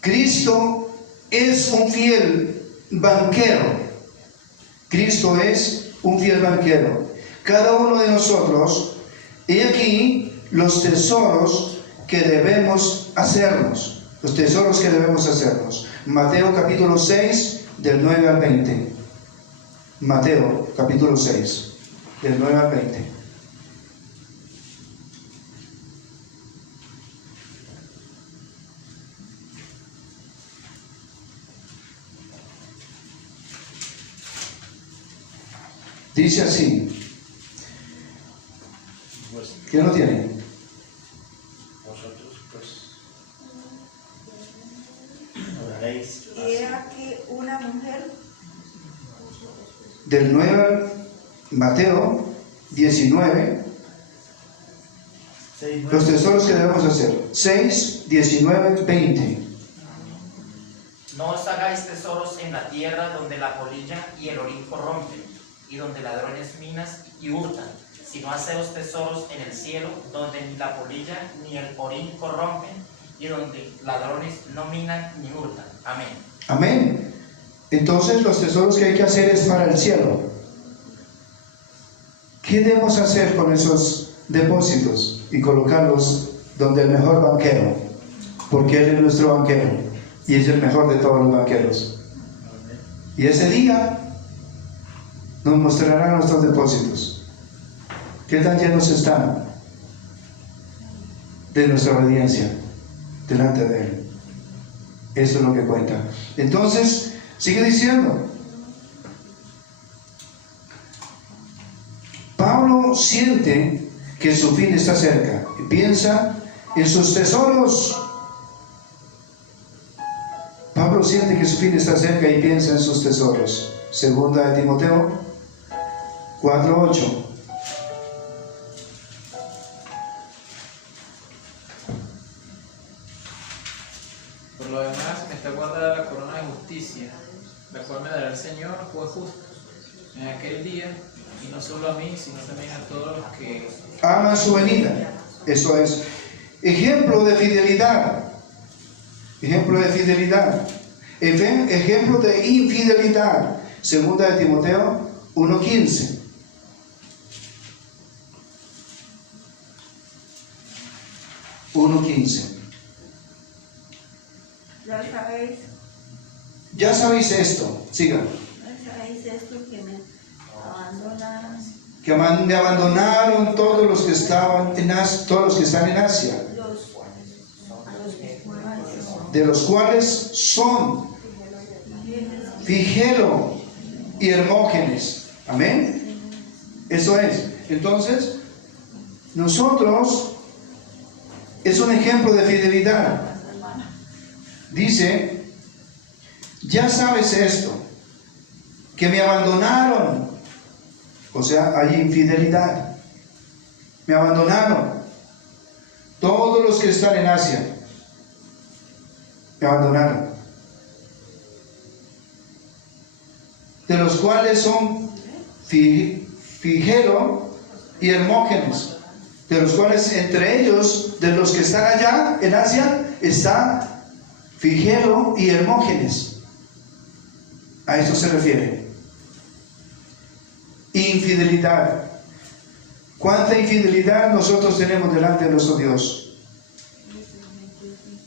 Cristo es un fiel banquero. Cristo es un fiel banquero. Cada uno de nosotros, he aquí los tesoros que debemos hacernos. Los tesoros que debemos hacernos. Mateo capítulo 6, del 9 al 20. Mateo capítulo 6, del 9 al 20. Dice así. ¿Quién lo tiene? Vosotros pues oraréis Y he aquí una mujer. Del 9 al Mateo 19. Los tesoros que debemos hacer. 6, 19, 20. No os hagáis tesoros en la tierra donde la polilla y el orín corrompen, y donde ladrones minas y hurtan, sino haceros tesoros en el cielo, donde ni la polilla ni el orín corrompen, y donde ladrones no minan ni hurtan. Amén. Amén. Entonces los tesoros que hay que hacer es para el cielo. ¿Qué debemos hacer con esos depósitos? Y colocarlos donde el mejor banquero, porque Él es nuestro banquero y es el mejor de todos los banqueros. Y ese día nos mostrará nuestros depósitos. ¿Qué tan llenos están de nuestra obediencia delante de Él? Eso es lo que cuenta. Entonces, sigue diciendo. Pablo siente que su fin está cerca y piensa en sus tesoros. Pablo siente que su fin está cerca y piensa en sus tesoros. Segunda de Timoteo 4:8. Por lo demás, me está guardada la corona de justicia, la cual me dará el Señor, juez justo, en aquel día, y no solo a mí, sino también a todos los que aman su venida. Eso es ejemplo de fidelidad. Ejemplo de fidelidad. Ejemplo de infidelidad. Segunda de Timoteo 1:15. Ya sabéis esto. Sigan. Ya sabéis esto, que me abandonaron Que me abandonaron todos los que estaban en Asia, todos los que están en Asia, de los cuales son Figelo y Hermógenes. Amén. Eso es. Entonces, nosotros es un ejemplo de fidelidad. Dice, ya sabes esto, que me abandonaron. O sea, hay infidelidad. Me abandonaron. Todos los que están en Asia me abandonaron. De los cuales son Figelo y Hermógenes. De los cuales entre ellos, de los que están allá en Asia, está Figelo y Hermógenes. A eso se refiere. Infidelidad. ¿Cuánta infidelidad nosotros tenemos delante de nuestro Dios?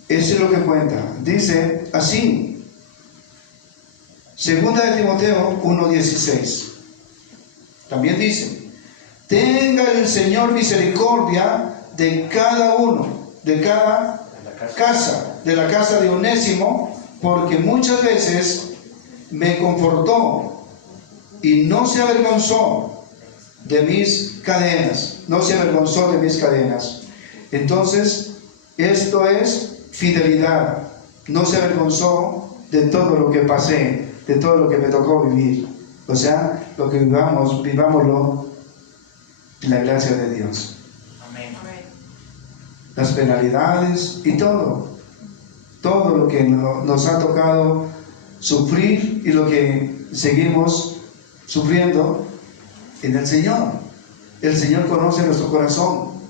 Eso es lo que cuenta. Dice así. Segunda de Timoteo 1:16. También dice: tenga el Señor misericordia de cada uno, de cada casa, de la casa de Onésimo, porque muchas veces me confortó y no se avergonzó de mis cadenas. No se avergonzó de mis cadenas. Entonces, esto es fidelidad. No se avergonzó de todo lo que pasé, de todo lo que me tocó vivir. O sea, lo que vivamos, vivámoslo en la gracia de Dios. Amén. Las penalidades y todo lo que nos ha tocado sufrir y lo que seguimos sufriendo en el Señor. El Señor conoce nuestro corazón.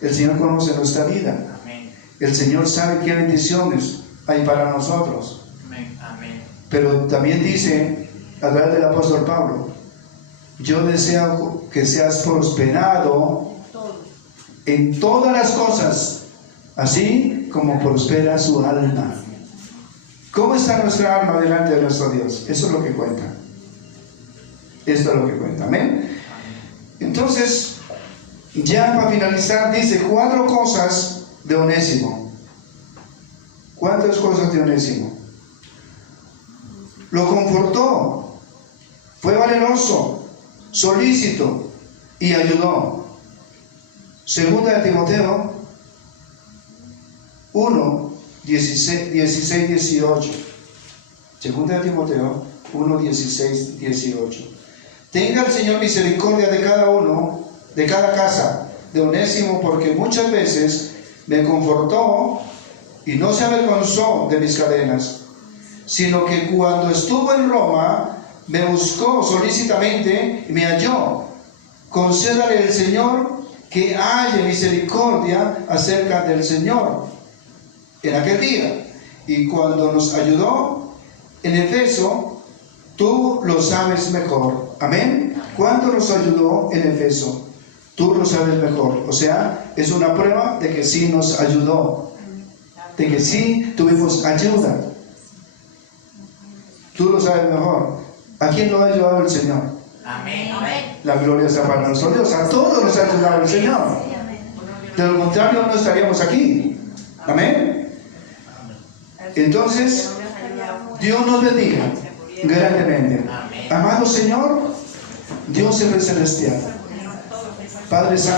El Señor conoce nuestra vida. Amén. El Señor sabe qué bendiciones hay para nosotros. Amén. Amén. Pero también dice, a través del apóstol Pablo, yo deseo que seas prosperado en todas las cosas, así como prospera su alma. ¿Cómo está nuestra alma delante de nuestro Dios? Eso es lo que cuenta. Esto es lo que cuenta. Amén. Entonces, ya para finalizar, dice 4 cosas de Onésimo. ¿Cuántas cosas de Onésimo? Lo confortó, fue valeroso, solícito y ayudó. Segunda de Timoteo 1, 16, 18. Segunda de Timoteo 1, 16, 18. Tenga el Señor misericordia de cada uno, de cada casa, de Onésimo porque muchas veces me confortó y no se avergonzó de mis cadenas, sino que cuando estuvo en Roma me buscó solícitamente y me halló. Concédale el Señor que haya misericordia acerca del Señor en aquel día. Y cuando nos ayudó en Efeso, tú lo sabes mejor. Amén. ¿Cuándo nos ayudó en Efeso? Tú lo sabes mejor. O sea, es una prueba de que sí nos ayudó, de que sí tuvimos ayuda. Tú lo sabes mejor. ¿A quién lo ha ayudado el Señor? Amén. La gloria sea para nuestro Dios. A todos nos ha ayudado el Señor. De lo contrario, no estaríamos aquí. Amén. Entonces, Dios nos bendiga grandemente. Amado Señor, Dios celestial, Padre Santo.